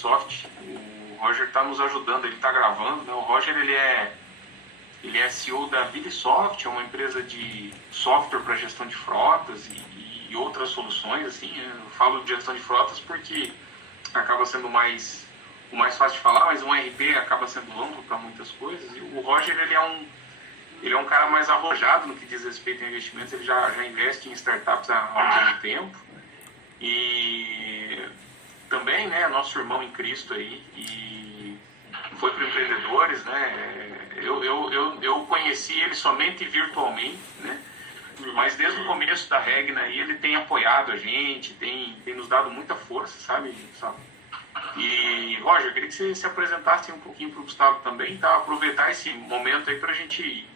VidaSoft. O Roger está nos ajudando, ele está gravando, né? O Roger ele é CEO da VidaSoft, é uma empresa de software para gestão de frotas e outras soluções, assim. Eu falo de gestão de frotas porque acaba sendo o mais fácil de falar, mas um RP acaba sendo amplo para muitas coisas. E o Roger ele é um cara mais arrojado no que diz respeito a investimentos, ele já investe em startups há algum tempo. E também, né, nosso irmão em Cristo aí, e foi para empreendedores, né? Eu conheci ele somente virtualmente, né? Mas desde o começo da Regna aí, ele tem apoiado a gente, tem nos dado muita força, sabe? E, Roger, eu queria que você se apresentasse um pouquinho para o Gustavo também, tá? Aproveitar esse momento aí para a gente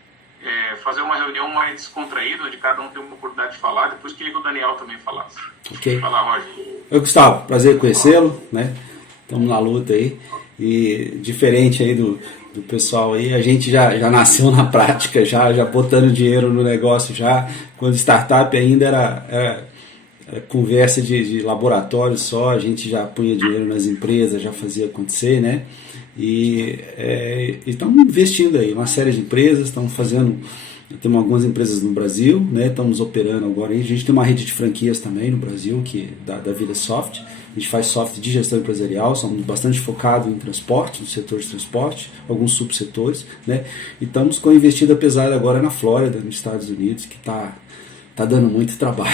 fazer uma reunião mais descontraída, onde cada um tem uma oportunidade de falar. Depois queria que o Daniel também falasse. Ok. Fala, Roger. Oi, Gustavo, prazer em conhecê-lo, né? Estamos na luta aí. E diferente aí do pessoal aí, a gente já nasceu na prática, já botando dinheiro no negócio, já quando startup ainda era conversa de laboratório só, a gente já punha dinheiro nas empresas, já fazia acontecer, né? E estamos investindo aí, uma série de empresas, temos algumas empresas no Brasil, né? Estamos operando agora aí. A gente tem uma rede de franquias também no Brasil, que da VidaSoft. A gente faz software de gestão empresarial, somos bastante focados em transporte, no setor de transporte, alguns subsetores, né? E estamos com a investida pesada agora na Flórida, nos Estados Unidos, que está dando muito trabalho.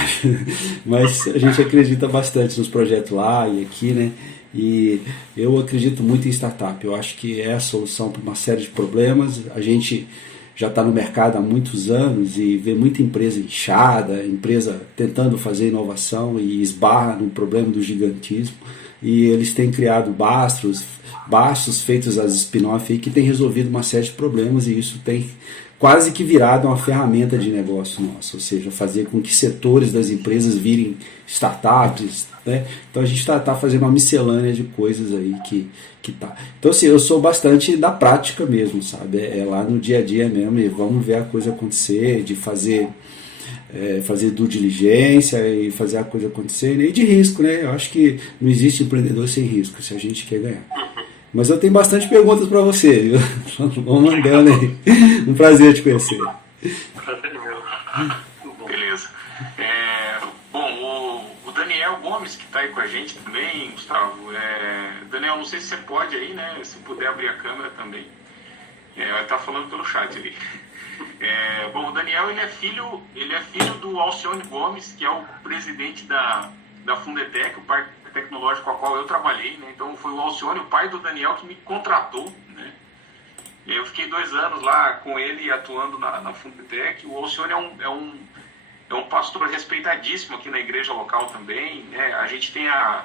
Mas a gente acredita bastante nos projetos lá e aqui, né? E eu acredito muito em startup. Eu acho que é a solução para uma série de problemas. A gente já está no mercado há muitos anos e vê muita empresa inchada, empresa tentando fazer inovação e esbarra no problema do gigantismo. E eles têm criado bastos feitos as spin-off aí, que tem resolvido uma série de problemas, e isso tem quase que virado uma ferramenta de negócio nosso, ou seja, fazer com que setores das empresas virem startups, né? Então a gente está fazendo uma miscelânea de coisas aí que tá. Então assim, eu sou bastante da prática mesmo, sabe? É lá no dia a dia mesmo, e vamos ver a coisa acontecer, de fazer due diligência e fazer a coisa acontecer, né? E de risco, né? Eu acho que não existe empreendedor sem risco, se a gente quer ganhar. Mas eu tenho bastante perguntas para você, viu? Vamos mandando aí. Um prazer te conhecer. Prazer meu. Beleza. Bom, o Daniel Gomes, que está aí com a gente também, Gustavo. Daniel, não sei se você pode aí, né? Se puder abrir a câmera também. Vai estar falando pelo chat ali. Bom, o Daniel ele é filho do Alcione Gomes, que é o presidente da Fundetec, o parque tecnológico com a qual eu trabalhei, né? Então foi o Alcione, o pai do Daniel, que me contratou, né? Eu fiquei 2 anos lá com ele atuando na Fundetec. O Alcione é um pastor respeitadíssimo aqui na igreja local também, né? A gente tem a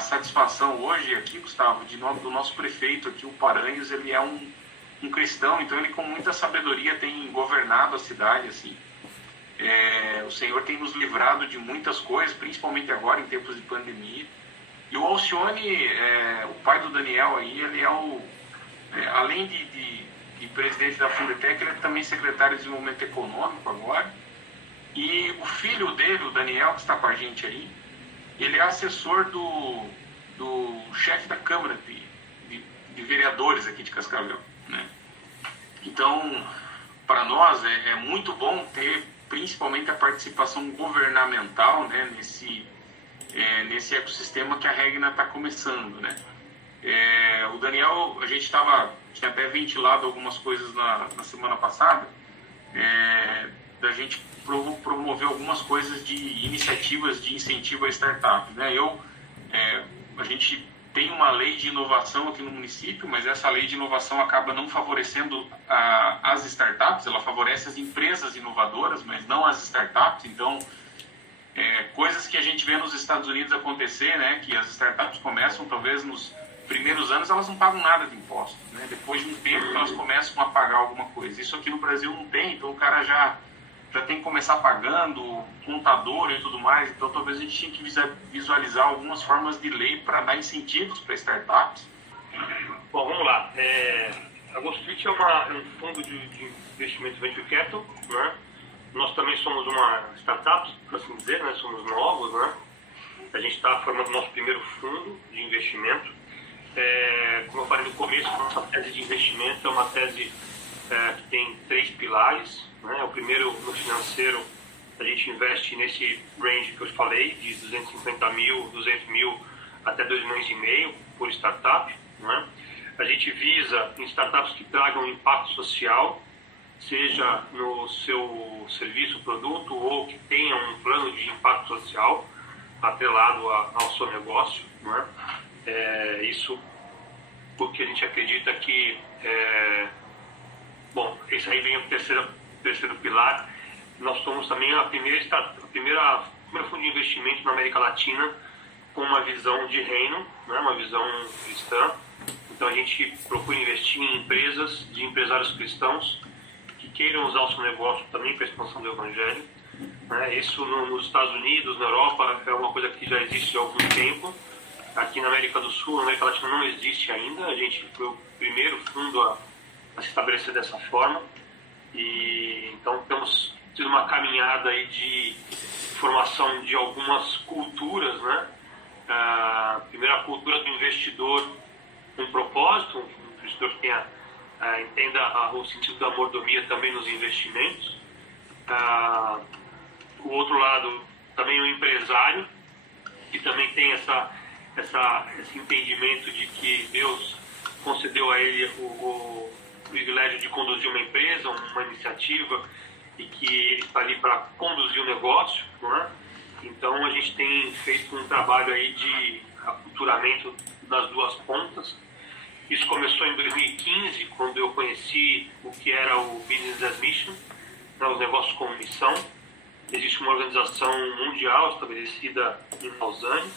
satisfação hoje aqui, Gustavo, do nosso prefeito aqui, o Paranhos. Ele é um cristão, então ele com muita sabedoria tem governado a cidade, assim. O Senhor tem nos livrado de muitas coisas, principalmente agora em tempos de pandemia. E o Alcione, o pai do Daniel aí, ele além de presidente da Fundetec, ele é também secretário de Desenvolvimento Econômico agora. E o filho dele, o Daniel, que está com a gente aí, ele é assessor do chefe da Câmara de Vereadores aqui de Cascavel, né? Então, para nós é muito bom ter principalmente a participação governamental, né, nesse ecossistema que a Regna está começando, né? O Daniel, a gente tinha até ventilado algumas coisas na semana passada, da gente promover algumas coisas de iniciativas de incentivo a startups, né? A gente tem uma lei de inovação aqui no município, mas essa lei de inovação acaba não favorecendo as startups, ela favorece as empresas inovadoras, mas não as startups. Então, coisas que a gente vê nos Estados Unidos acontecer, né, que as startups começam, talvez nos primeiros anos, elas não pagam nada de impostos, né? Depois de um tempo elas começam a pagar alguma coisa. Isso aqui no Brasil não tem, então o cara já tem que começar pagando contador e tudo mais. Então talvez a gente tinha que visualizar algumas formas de lei para dar incentivos para startups. Bom, vamos lá. A GoStreet é um fundo de investimento venture capital, né? Nós também somos uma startup, por assim dizer, né? Somos novos, né? A gente está formando nosso primeiro fundo de investimento. Como eu falei no começo, nossa tese de investimento é uma tese que tem 3 pilares. Né? O primeiro, no financeiro, a gente investe nesse range que eu falei, de 250 mil, 200 mil até 2,5 milhões por startup. Né? A gente visa em startups que tragam impacto social, seja no seu serviço, produto, ou que tenham um plano de impacto social atrelado ao seu negócio. Né? Isso porque a gente acredita que, esse aí vem o terceiro pilar. Nós somos também o primeiro fundo de investimento na América Latina com uma visão de reino, né? Uma visão cristã. Então a gente procura investir em empresas de empresários cristãos que queiram usar o seu negócio também para a expansão do Evangelho. Né? Isso nos Estados Unidos, na Europa, é uma coisa que já existe há algum tempo. Aqui na América do Sul, na América Latina não existe ainda. A gente foi o primeiro fundo a se estabelecer dessa forma. E então temos tido uma caminhada aí de formação de algumas culturas, né? Primeiro, a cultura do investidor com propósito, um investidor que entenda o sentido da mordomia também nos investimentos. O outro lado, também o empresário, que também tem esse entendimento de que Deus concedeu a ele o privilégio de conduzir uma empresa, uma iniciativa, e que ele está ali para conduzir o negócio, não é? Então a gente tem feito um trabalho aí de aculturamento das duas pontas. Isso começou em 2015, quando eu conheci o que era o Business as Mission, né, os negócios como missão. Existe uma organização mundial estabelecida em Lausanne,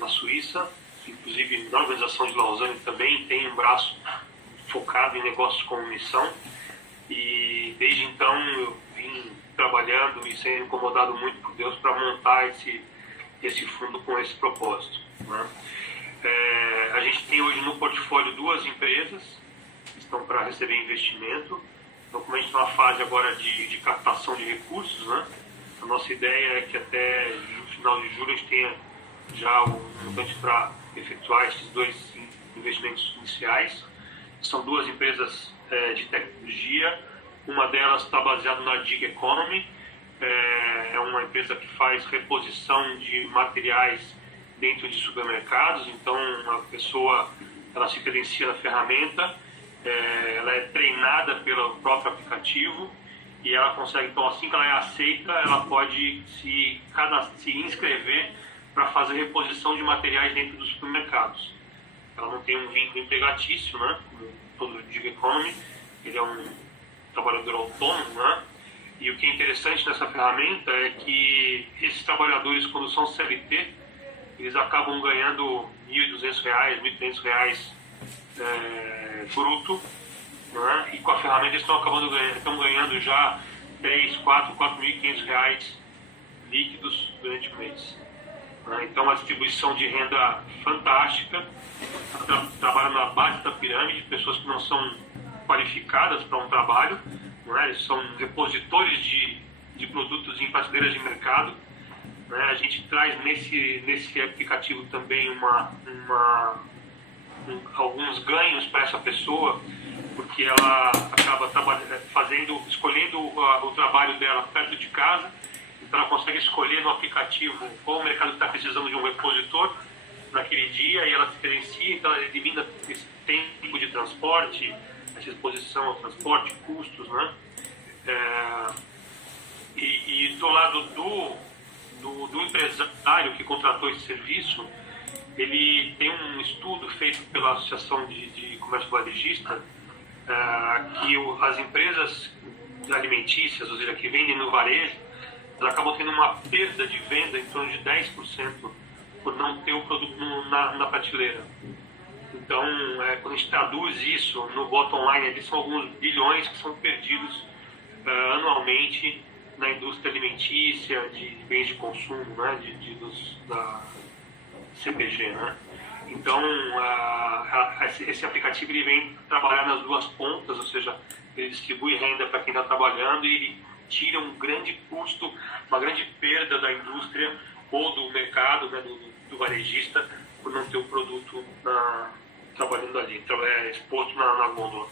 na Suíça. Inclusive, na organização de Lausanne também tem um braço focado em negócios como missão. E desde então eu vim trabalhando e sendo incomodado muito por Deus para montar esse fundo com esse propósito. Né? A gente tem hoje no portfólio 2 empresas que estão para receber investimento. Então, como a gente está na fase agora de captação de recursos, né? A nossa ideia é que até no final de julho a gente tenha já um montante para efetuar esses 2 investimentos iniciais. São 2 empresas de tecnologia. Uma delas está baseada na Dig Economy. É uma empresa que faz reposição de materiais dentro de supermercados. Então, a pessoa ela se credencia na ferramenta, ela é treinada pelo próprio aplicativo e ela consegue, então, assim que ela é aceita, ela pode se inscrever para fazer reposição de materiais dentro dos supermercados. Ela não tem um vínculo empregatício, né, como todo o Dig Economy. Ele é um trabalhador autônomo, né? E o que é interessante nessa ferramenta é que esses trabalhadores, quando são CLT, eles acabam ganhando R$ 1.200, R$ 1.500 bruto, né? E com a ferramenta eles estão ganhando já R$ 4.500 líquidos durante o mês. Né? Então, uma distribuição de renda fantástica. Trabalha na base da pirâmide, pessoas que não são qualificadas para um trabalho, não é? Eles são repositores de produtos em prateleiras de mercado. Né? A gente traz nesse aplicativo também alguns ganhos para essa pessoa, porque ela acaba escolhendo o trabalho dela perto de casa. Então ela consegue escolher no aplicativo qual o mercado está precisando de um repositor naquele dia, e ela se credencia, então ela elimina esse tempo de transporte, essa exposição ao transporte, custos, né? E do lado do empresário que contratou esse serviço, ele tem um estudo feito pela Associação de Comércio Varejista, que as empresas alimentícias, ou seja, que vendem no varejo, elas acabam tendo uma perda de venda em torno de 10% por não ter o produto na prateleira. Então, quando a gente traduz isso no bottom line, ali são alguns bilhões que são perdidos anualmente na indústria alimentícia, de bens de consumo, né, da CPG. Né? Então, esse aplicativo ele vem trabalhar nas duas pontas, ou seja, ele distribui renda para quem está trabalhando e ele tira um grande custo, uma grande perda da indústria ou do mercado, né, do varejista, por não ter o produto trabalhando ali, exposto na gôndola.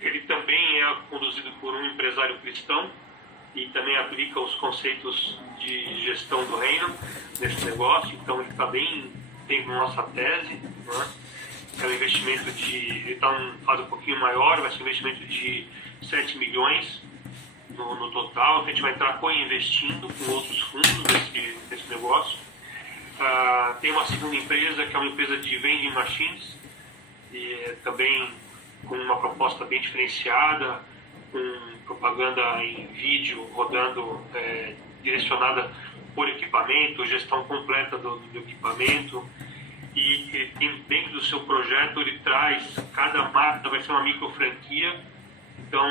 Ele também é conduzido por um empresário cristão e também aplica os conceitos de gestão do reino nesse negócio, então ele está bem dentro da nossa tese, né? É um investimento ele está numa fase um pouquinho maior, vai ser um investimento de 7 milhões no total, a gente vai entrar co-investindo com outros fundos nesse negócio. Tem uma segunda empresa, que é uma empresa de vending machines, e também com uma proposta bem diferenciada, com propaganda em vídeo rodando, direcionada por equipamento, gestão completa do equipamento. E dentro do seu projeto ele traz, cada máquina vai ser uma micro franquia, então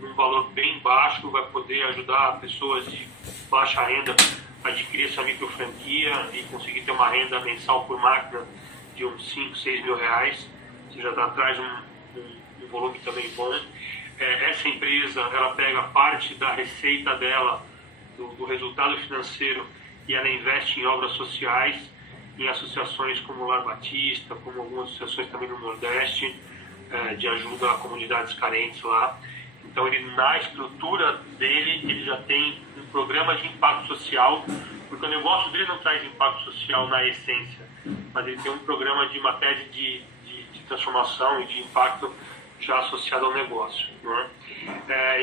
num valor bem baixo vai poder ajudar pessoas de baixa renda a adquirir essa micro franquia e conseguir ter uma renda mensal por máquina de uns 5, 6 mil reais, você já traz um volume também bom. Essa empresa, ela pega parte da receita dela, do resultado financeiro, e ela investe em obras sociais, em associações como o Lar Batista, como algumas associações também no Nordeste, de ajuda a comunidades carentes lá. Então, na estrutura dele, ele já tem um programa de impacto social, porque o negócio dele não traz impacto social na essência, mas ele tem um programa de uma tese de transformação e de impacto já associado ao negócio, né?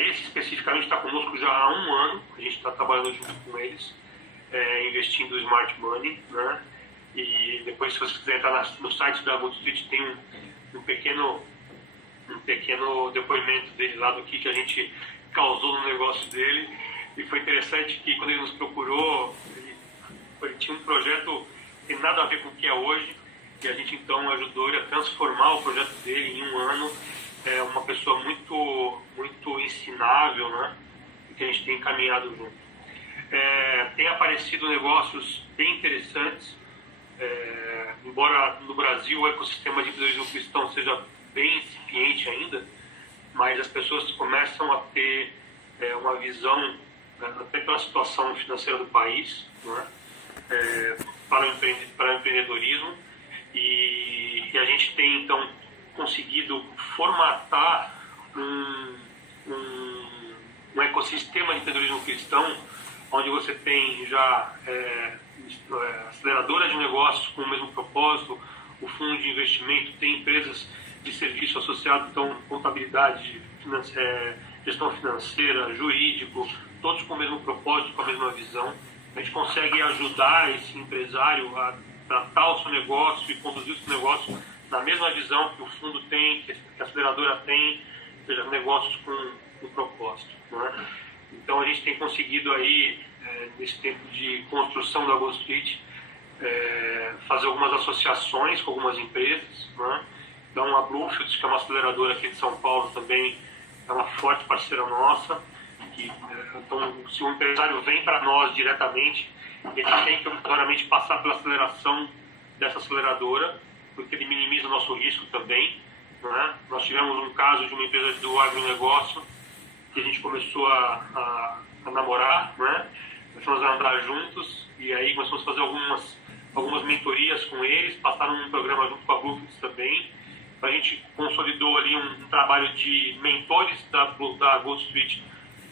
Esse especificamente está conosco já há 1 ano, a gente está trabalhando junto com eles, investindo Smart Money, né? E depois, se você quiser entrar no site da Gold Street, tem um pequeno depoimento dele lá do que a gente causou no negócio dele. E foi interessante que quando ele nos procurou, ele tinha um projeto que tem nada a ver com o que é hoje, e a gente então ajudou ele a transformar o projeto dele em 1 ano. É uma pessoa muito, muito ensinável, né? Que a gente tem caminhado junto. Tem aparecido negócios bem interessantes, embora no Brasil o ecossistema de empreendedorismo cristão seja bem incipiente ainda, mas as pessoas começam a ter uma visão, até pela situação financeira do país, né? Para o empreendedorismo, e a gente tem então conseguido formatar um ecossistema de empreendedorismo cristão, onde você tem já aceleradoras de negócios com o mesmo propósito, o fundo de investimento, tem empresas de serviço associado, então contabilidade, gestão financeira, jurídico, todos com o mesmo propósito, com a mesma visão. A gente consegue ajudar esse empresário a tratar o seu negócio e conduzir o seu negócio na mesma visão que o fundo tem, que a aceleradora tem, ou seja, negócios com propósito, né? Então a gente tem conseguido aí, nesse tempo de construção da Gold Street, fazer algumas associações com algumas empresas, né? Então a Bluefields, que é uma aceleradora aqui de São Paulo, também é uma forte parceira nossa. Então, se o empresário vem para nós diretamente, ele tem que obrigatoriamente passar pela aceleração dessa aceleradora, porque ele minimiza o nosso risco também, né? Nós tivemos um caso de uma empresa do agronegócio que a gente começou a namorar, né? Começamos a andar juntos e aí começamos a fazer algumas mentorias com eles, passaram um programa junto com a Bluefields também. A gente consolidou ali um trabalho de mentores da Gold Street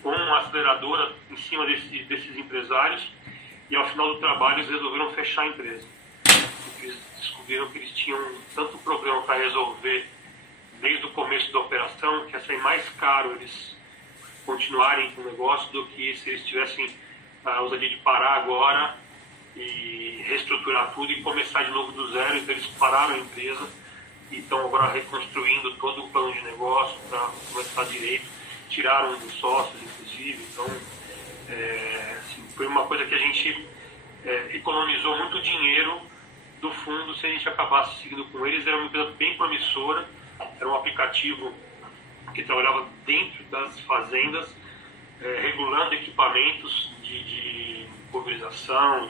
com uma aceleradora em cima desses empresários, e ao final do trabalho eles resolveram fechar a empresa. Eles descobriram que eles tinham tanto problema para resolver desde o começo da operação, que ia sair mais caro eles continuarem com o negócio do que se eles tivessem a ousadia de parar agora e reestruturar tudo e começar de novo do zero. Então eles pararam a empresa e estão agora reconstruindo todo o plano de negócio para começar direito. Tiraram dos sócios, inclusive. Então, assim, foi uma coisa que a gente economizou muito dinheiro do fundo se a gente acabasse seguindo com eles. Era uma empresa bem promissora, era um aplicativo que trabalhava dentro das fazendas, regulando equipamentos de pulverização,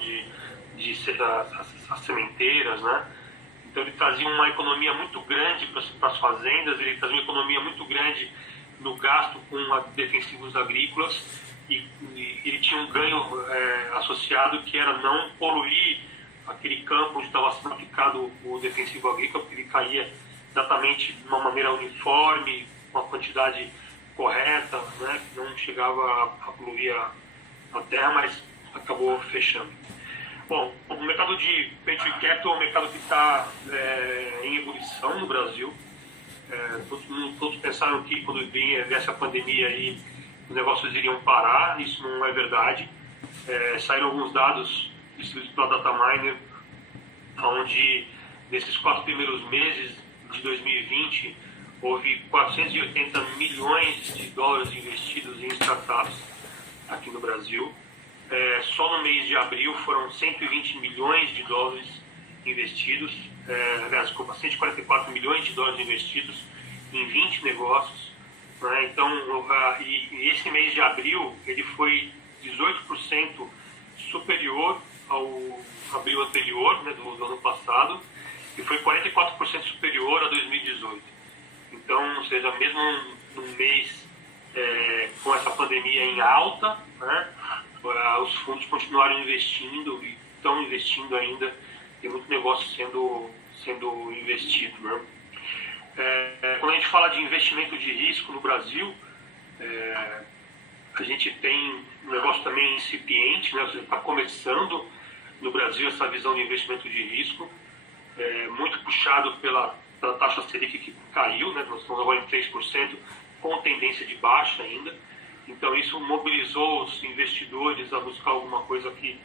as sementeiras, né? Então ele trazia uma economia muito grande para as fazendas, ele trazia uma economia muito grande no gasto com defensivos agrícolas, e ele tinha um ganho associado, que era não poluir aquele campo onde estava sendo aplicado o defensivo agrícola, porque ele caía exatamente de uma maneira uniforme, com a quantidade correta, né, que não chegava a poluir a terra, mas acabou fechando. Bom, o mercado de venture capital é um mercado que está em ebulição no Brasil. Todos pensaram que quando viesse a pandemia aí, os negócios iriam parar. Isso não é verdade. Saíram alguns dados distribuídos pela Dataminer, onde nesses 4 primeiros meses de 2020 houve 480 milhões de dólares investidos em startups aqui no Brasil. Só no mês de abril foram 120 milhões de dólares investidos, desculpa, 144 milhões de dólares investidos em 20 negócios. Né? Então, e esse mês de abril ele foi 18% superior ao abril anterior, né, do ano passado, e foi 44% superior a 2018. Então, ou seja, mesmo num mês com essa pandemia em alta, né, os fundos continuaram investindo e estão investindo ainda, tem muito negócio sendo investido. Né? Quando a gente fala de investimento de risco no Brasil, a gente tem um negócio também incipiente, né? Está começando no Brasil essa visão de investimento de risco, muito puxado pela taxa Selic que caiu, né? Nós estamos agora em 3%, com tendência de baixa ainda. Então isso mobilizou os investidores a buscar alguma coisa que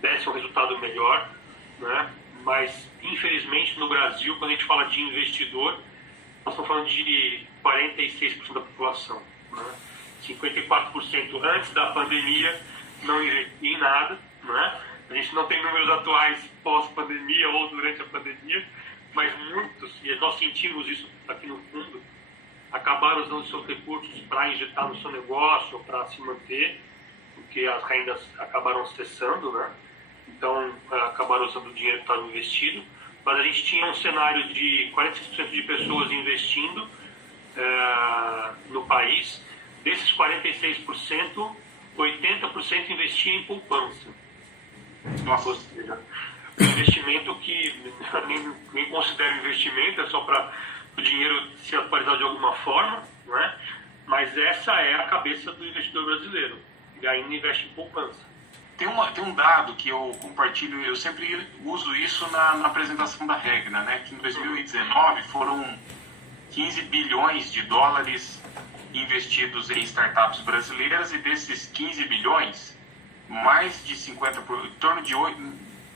desse um resultado melhor, né? Mas infelizmente no Brasil, quando a gente fala de investidor, nós estamos falando de 46% da população, né? 54% antes da pandemia não investia em nada, né? A gente não tem números atuais pós-pandemia ou durante a pandemia, mas muitos, e nós sentimos isso aqui no fundo, acabaram usando seus recursos para injetar no seu negócio, para se manter, porque as rendas acabaram cessando, né? Então acabaram usando o dinheiro que estava investido. Mas a gente tinha um cenário de 46% de pessoas investindo no país. Desses 46%, 80% investia em poupança. Nossa. Ou seja, um investimento que nem considero investimento, é só para o dinheiro se atualizar de alguma forma, não é? Mas essa é a cabeça do investidor brasileiro. Ele ainda investe em poupança. Tem um dado que eu compartilho, eu sempre uso isso na apresentação da regra, né? Que em 2019 foram 15 bilhões de dólares investidos em startups brasileiras, e desses 15 bilhões, mais de 50%,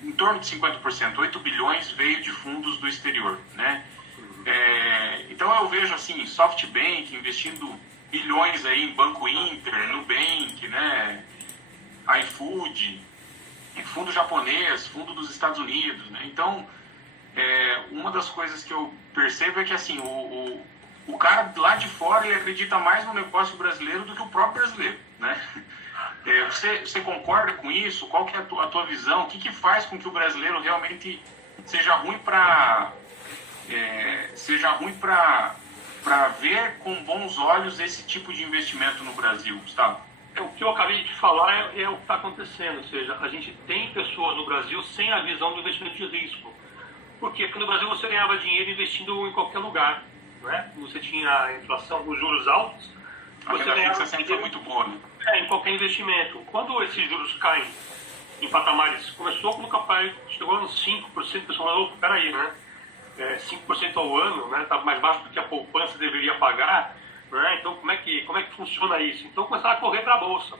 em torno de 50%, 8 bilhões veio de fundos do exterior, né? Então eu vejo assim, SoftBank investindo bilhões aí em Banco Inter, Nubank, né? iFood, fundo japonês, fundo dos Estados Unidos, né? Então, uma das coisas que eu percebo é que assim, o cara lá de fora ele acredita mais no negócio brasileiro do que o próprio brasileiro, né? Você concorda com isso? Qual que é a tua visão? O que faz com que o brasileiro realmente seja ruim para ver com bons olhos esse tipo de investimento no Brasil, Gustavo? O que eu acabei de falar é o que está acontecendo, ou seja, a gente tem pessoas no Brasil sem a visão do investimento de risco. Por quê? Porque no Brasil você ganhava dinheiro investindo em qualquer lugar, não é? Você tinha a inflação, os juros altos, você ganhava sempre foi muito boa, né? Em qualquer investimento. Quando esses juros caem em patamares, começou quando o capaz chegou nos 5%, o pessoal falou, peraí, né? 5% ao ano, né? Estava mais baixo do que a poupança deveria pagar. Né? Então, como é que funciona isso? Então, começaram a correr para a Bolsa.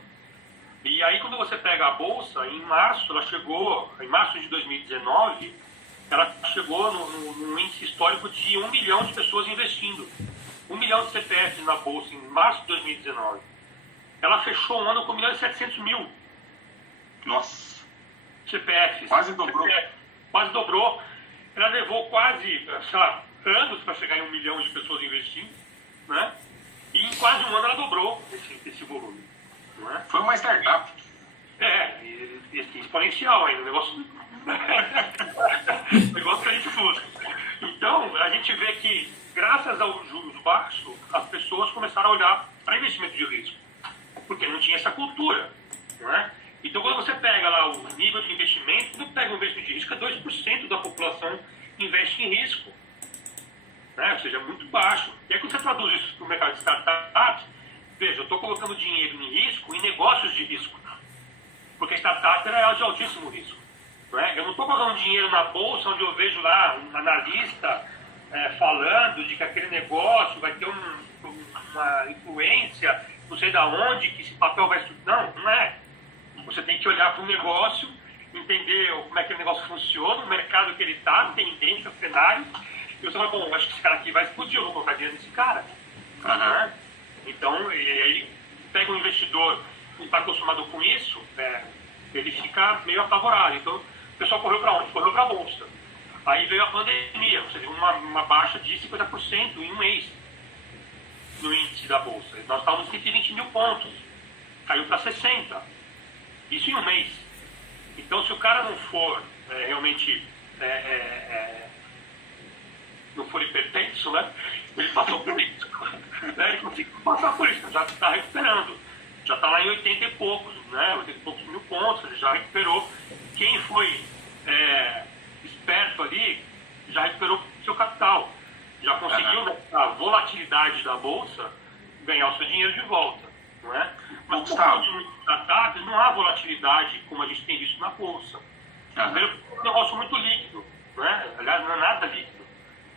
E aí, quando você pega a Bolsa, em março de 2019, ela chegou num índice histórico de 1 milhão de pessoas investindo. 1 milhão de CPFs na Bolsa em março de 2019. Ela fechou o ano com 1.700.000. Nossa! CPFs. Quase dobrou. Quase dobrou. Ela levou quase, anos para chegar em 1 milhão de pessoas investindo, né? E em quase um ano ela dobrou esse volume. Não é? Foi uma startup. Exponencial ainda, o negócio que a gente usa. Então, a gente vê que, graças aos juros baixos, as pessoas começaram a olhar para investimento de risco. Porque não tinha essa cultura. Não é? Então, quando você pega lá o nível de investimento, quando pega um investimento de risco, é 2% da população investe em risco. Né? Ou seja, é muito baixo. E aí, quando você traduz isso para o mercado de startups, veja, eu estou colocando dinheiro em risco, em negócios de risco. Porque startup é de altíssimo risco. Né? Eu não estou colocando dinheiro na bolsa, onde eu vejo lá um analista falando de que aquele negócio vai ter uma influência, não sei da onde, que esse papel vai... Não é. Você tem que olhar para o negócio, entender como é que o negócio funciona, o mercado que ele está, tendência, cenário, e você fala, bom, acho que esse cara aqui vai explodir, eu vou colocar dinheiro nesse cara. Né? Então, aí pega um investidor que não está acostumado com isso, ele fica meio apavorado. Então, o pessoal correu para onde? Correu para a bolsa. Aí veio a pandemia, você teve uma baixa de 50% em um mês no índice da bolsa. Nós estávamos em 120 mil pontos, caiu para 60. Isso em um mês. Então, se o cara não for realmente não for hipertenso, né? Ele passou por isso. Ele conseguiu passar por isso, já está recuperando. Já está lá em 80 e poucos, né? 80 e poucos mil pontos, ele já recuperou. Quem foi esperto ali, já recuperou seu capital. Já conseguiu, a volatilidade da bolsa, ganhar o seu dinheiro de volta. Não é? Mas por causa de muitos startups, não há volatilidade como a gente tem visto na bolsa. É um negócio muito líquido. Não é? Aliás, não é nada líquido.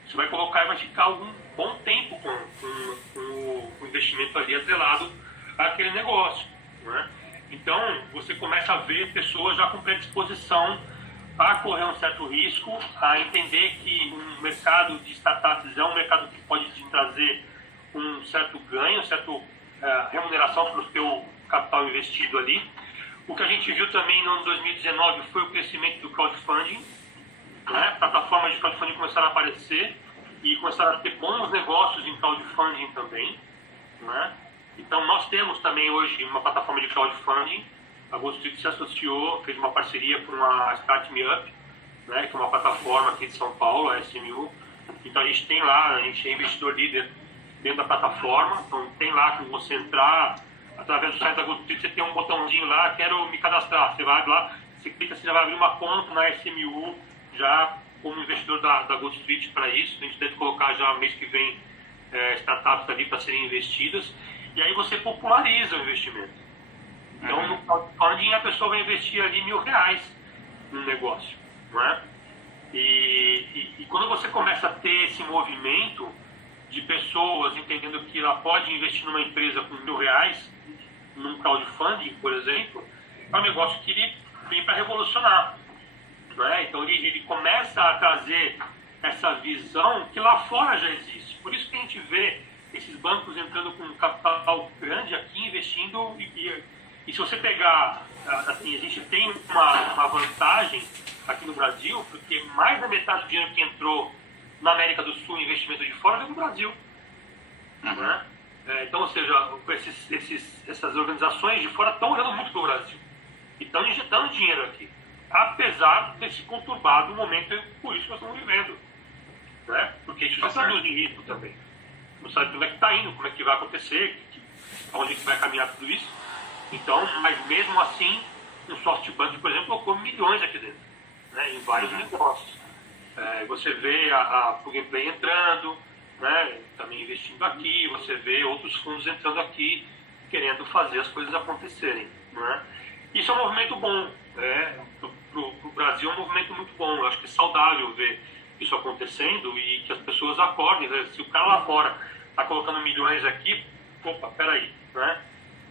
Você vai colocar e vai ficar um bom tempo com o investimento ali atrelado àquele negócio. Não é? Então, você começa a ver pessoas já com predisposição a correr um certo risco, a entender que um mercado de startups é um mercado que pode te trazer um certo ganho, uma certa remuneração para o seu capital investido ali. O que a gente viu também no ano 2019 foi o crescimento do crowdfunding. Né? Plataformas de crowdfunding começaram a aparecer e começaram a ter bons negócios em crowdfunding também. Né? Então, nós temos também hoje uma plataforma de crowdfunding. A Gold Street se associou, fez uma parceria com a Start Me Up, né, que é uma plataforma aqui de São Paulo, a SMU. Então, a gente tem lá, a gente é investidor líder dentro da plataforma. Então, tem lá como você entrar, através do site da Gold Street, você tem um botãozinho lá, quero me cadastrar. Você vai lá, você clica, você já vai abrir uma conta na SMU, já como investidor da Gold Street para isso. A gente deve colocar já mês que vem startups ali para serem investidas. E aí você populariza o investimento. Então, no crowdfunding, a pessoa vai investir ali R$1.000 no negócio. Não é? E quando você começa a ter esse movimento de pessoas entendendo que ela pode investir numa empresa com R$1.000, num crowdfunding, por exemplo, é um negócio que ele vem para revolucionar. Não é? Então, ele começa a trazer essa visão que lá fora já existe. Por isso que a gente vê esses bancos entrando com um capital grande aqui, investindo. E se você pegar, assim, a gente tem uma vantagem aqui no Brasil, porque mais da metade do dinheiro que entrou na América do Sul em investimento de fora veio do Brasil. Né? Então, ou seja, essas organizações de fora estão olhando muito para o Brasil e estão injetando dinheiro aqui, apesar desse conturbado momento político que nós estamos vivendo. Né? Porque isso já traduz em risco também. Não sabe como é que está indo, como é que vai acontecer, aonde que vai caminhar tudo isso. Então, mas mesmo assim, o SoftBank, por exemplo, colocou milhões aqui dentro, né, em vários negócios. Você vê a Plug and Play entrando, né, também investindo aqui, você vê outros fundos entrando aqui, querendo fazer as coisas acontecerem. Né? Isso é um movimento bom. Para o Brasil é um movimento muito bom. Eu acho que é saudável ver isso acontecendo e que as pessoas acordem. Né? Se o cara lá fora está colocando milhões aqui, opa, peraí, né?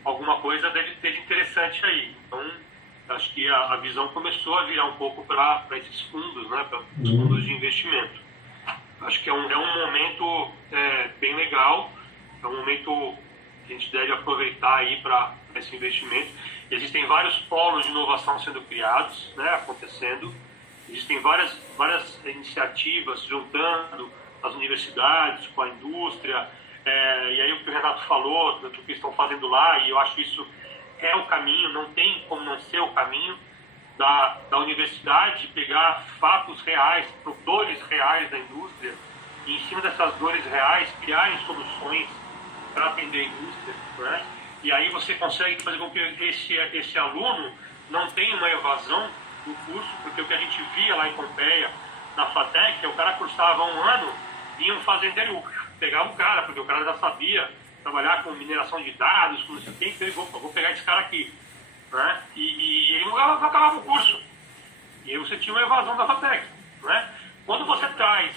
Alguma coisa deve ter de interessante aí. Então, acho que a visão começou a virar um pouco para esses fundos, né? Para os fundos de investimento. Acho que é um momento bem legal, é um momento que a gente deve aproveitar aí para esse investimento. Existem vários polos de inovação sendo criados, né? Acontecendo. Existem várias iniciativas juntando as universidades com a indústria. E aí o que o Renato falou, do que estão fazendo lá, e eu acho isso é o caminho, não tem como não ser o caminho da universidade pegar fatos reais, dores reais da indústria, e em cima dessas dores reais criarem soluções para atender a indústria. Né? E aí você consegue fazer com que esse aluno não tem uma evasão do curso, porque o que a gente via lá em Pompeia, na FATEC, o cara cursava 1 ano, e um fazendeiro pegava o cara, porque o cara já sabia trabalhar com mineração de dados, com não sei o que, então vou pegar esse cara aqui. Né? E ele não acabava o curso. E aí você tinha uma evasão da FATEC. Né? Quando você traz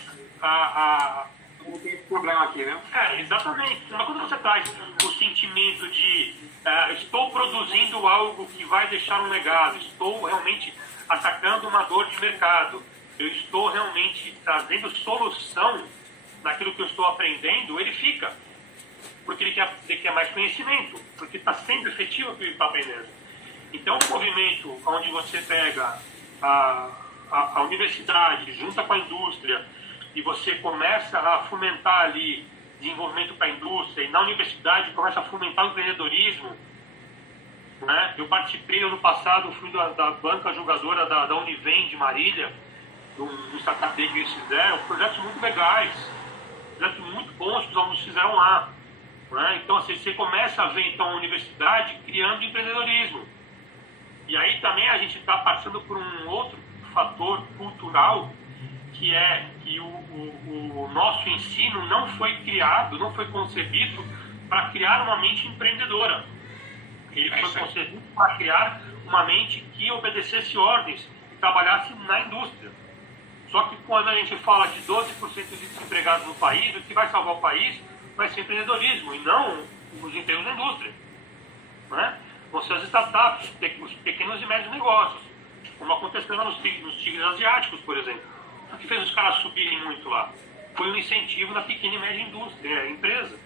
Não tem esse problema aqui, né? Exatamente. Mas quando você traz o sentimento de estou produzindo algo que vai deixar um legado, estou realmente atacando uma dor de mercado, eu estou realmente trazendo solução naquilo que eu estou aprendendo, ele fica. Porque ele quer mais conhecimento, porque está sendo efetivo o que ele está aprendendo. Então, um movimento onde você pega a universidade, junta com a indústria, e você começa a fomentar ali desenvolvimento para a indústria, e na universidade começa a fomentar o empreendedorismo. Né? Eu participei ano passado, fui da banca jogadora da Univem de Marília, no Startup Day que eles fizeram, projetos muito legais, projetos muito bons que os alunos fizeram lá. Né? Então, assim, você começa a ver então, a universidade criando empreendedorismo. E aí também a gente está passando por um outro fator cultural, que é que o nosso ensino não foi criado, não foi concebido para criar uma mente empreendedora. Ele foi concebido para criar uma mente que obedecesse ordens e trabalhasse na indústria. Só que quando a gente fala de 12% de desempregados no país, o que vai salvar o país vai ser empreendedorismo e não os empregos da indústria. Né? Vão ser as startups, os pequenos e médios negócios, como aconteceu nos tigres asiáticos, por exemplo. O que fez os caras subirem muito lá? Foi um incentivo na pequena e média indústria, empresa.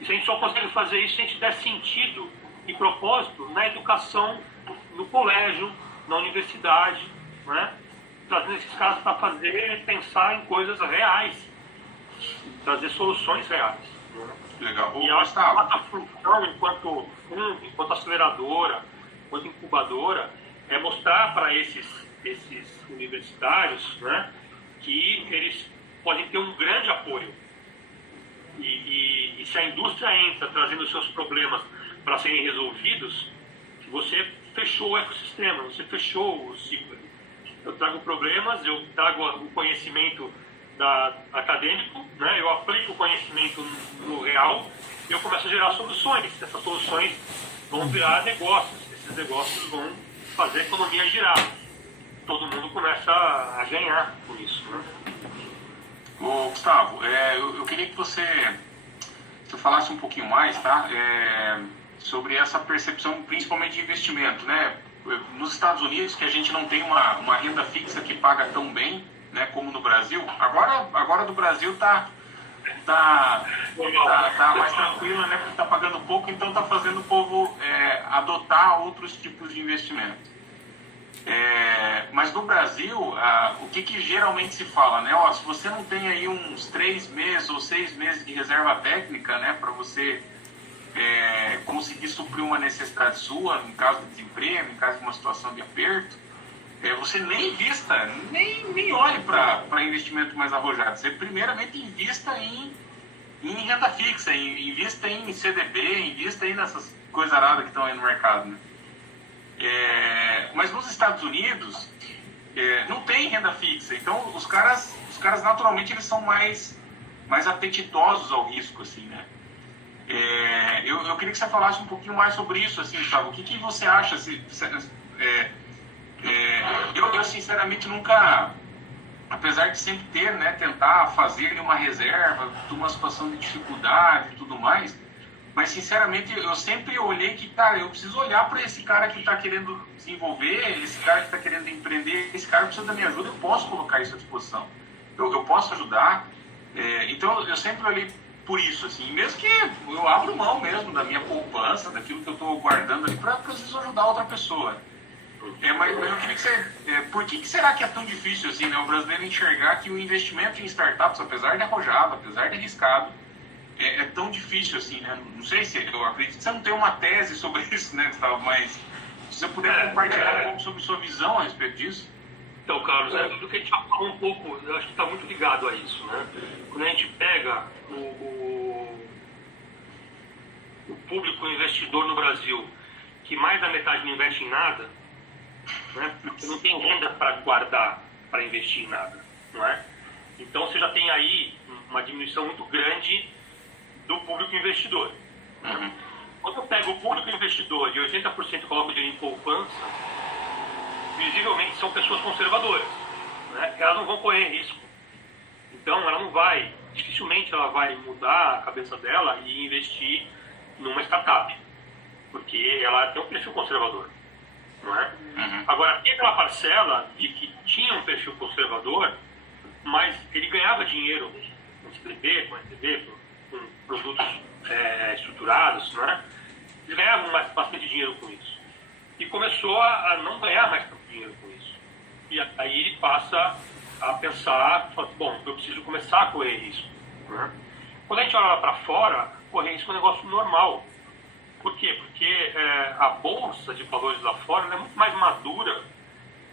E se a gente só consegue fazer isso se a gente der sentido e propósito na educação, no colégio, na universidade, né? Trazendo esses caras para fazer, pensar em coisas reais, trazer soluções reais. Né? Legal. E a nossa função enquanto fundo, enquanto aceleradora, enquanto incubadora, é mostrar para esses universitários, né, que eles podem ter um grande apoio. E se a indústria entra trazendo seus problemas para serem resolvidos, você fechou o ecossistema, você fechou o ciclo. Eu trago problemas, eu trago o conhecimento acadêmico, né, eu aplico o conhecimento no real e eu começo a gerar soluções. Essas soluções vão virar negócios, esses negócios vão fazer a economia girar. Todo mundo começa a ganhar com isso. Né? Ô, Gustavo, eu queria que você falasse um pouquinho mais, tá? Sobre essa percepção, principalmente de investimento, né? Nos Estados Unidos, que a gente não tem uma renda fixa que paga tão bem, né, como no Brasil. Agora do Brasil tá mais tranquilo, né? Porque tá pagando pouco, então tá fazendo o povo adotar outros tipos de investimento. Mas no Brasil, o que geralmente se fala, né? Se você não tem aí uns 3 meses ou 6 meses de reserva técnica, né, para você conseguir suprir uma necessidade sua, em caso de desemprego, em caso de uma situação de aperto, você nem invista, nem olhe para investimento mais arrojado. Você primeiramente invista em renda fixa, invista em CDB, invista aí nessas coisas aradas que estão aí no mercado, né? Mas nos Estados Unidos não tem renda fixa, então os caras naturalmente eles são mais apetitosos ao risco, assim, né? Eu queria que você falasse um pouquinho mais sobre isso, assim, Gustavo. O que você acha? Eu sinceramente nunca, apesar de sempre ter, né, tentar fazer uma reserva de uma situação de dificuldade e tudo mais, mas sinceramente eu sempre olhei que, cara, eu preciso olhar para esse cara que está querendo desenvolver, esse cara que está querendo empreender, esse cara precisa da minha ajuda, eu posso colocar isso à disposição, eu posso ajudar. Então eu sempre olhei por isso, assim, mesmo que eu abro mão mesmo da minha poupança, daquilo que eu estou guardando ali para preciso ajudar outra pessoa. Mas eu queria que você... por que será que é tão difícil assim, né, o brasileiro enxergar que o investimento em startups, apesar de arrojado, apesar de arriscado, é tão difícil assim, né? Não sei se... Eu acredito que você não tem uma tese sobre isso, né, Gustavo? Mas se você puder compartilhar um pouco sobre sua visão a respeito disso. Então, Carlos, do que a gente já falou um pouco, eu acho que está muito ligado a isso, né? Quando a gente pega o público investidor no Brasil, que mais da metade não investe em nada, né? Você não tem renda para guardar, para investir em nada, não é? Então você já tem aí uma diminuição muito grande do público investidor. Né? Quando eu pego o público investidor de 80% coloco dinheiro em poupança, visivelmente são pessoas conservadoras, né? Elas não vão correr risco. Então ela não vai, dificilmente ela vai mudar a cabeça dela e investir numa startup, porque ela tem um perfil conservador, não é? Agora, tem aquela parcela de que tinha um perfil conservador, mas ele ganhava dinheiro com CDB, com SDB, com produtos estruturados, não é? Eles ganhavam bastante dinheiro com isso. E começou a não ganhar mais tanto dinheiro com isso. E aí ele passa a pensar, fala, bom, eu preciso começar a correr risco. Né? Quando a gente olha lá para fora, correr risco é um negócio normal. Por quê? Porque a bolsa de valores lá fora é muito mais madura,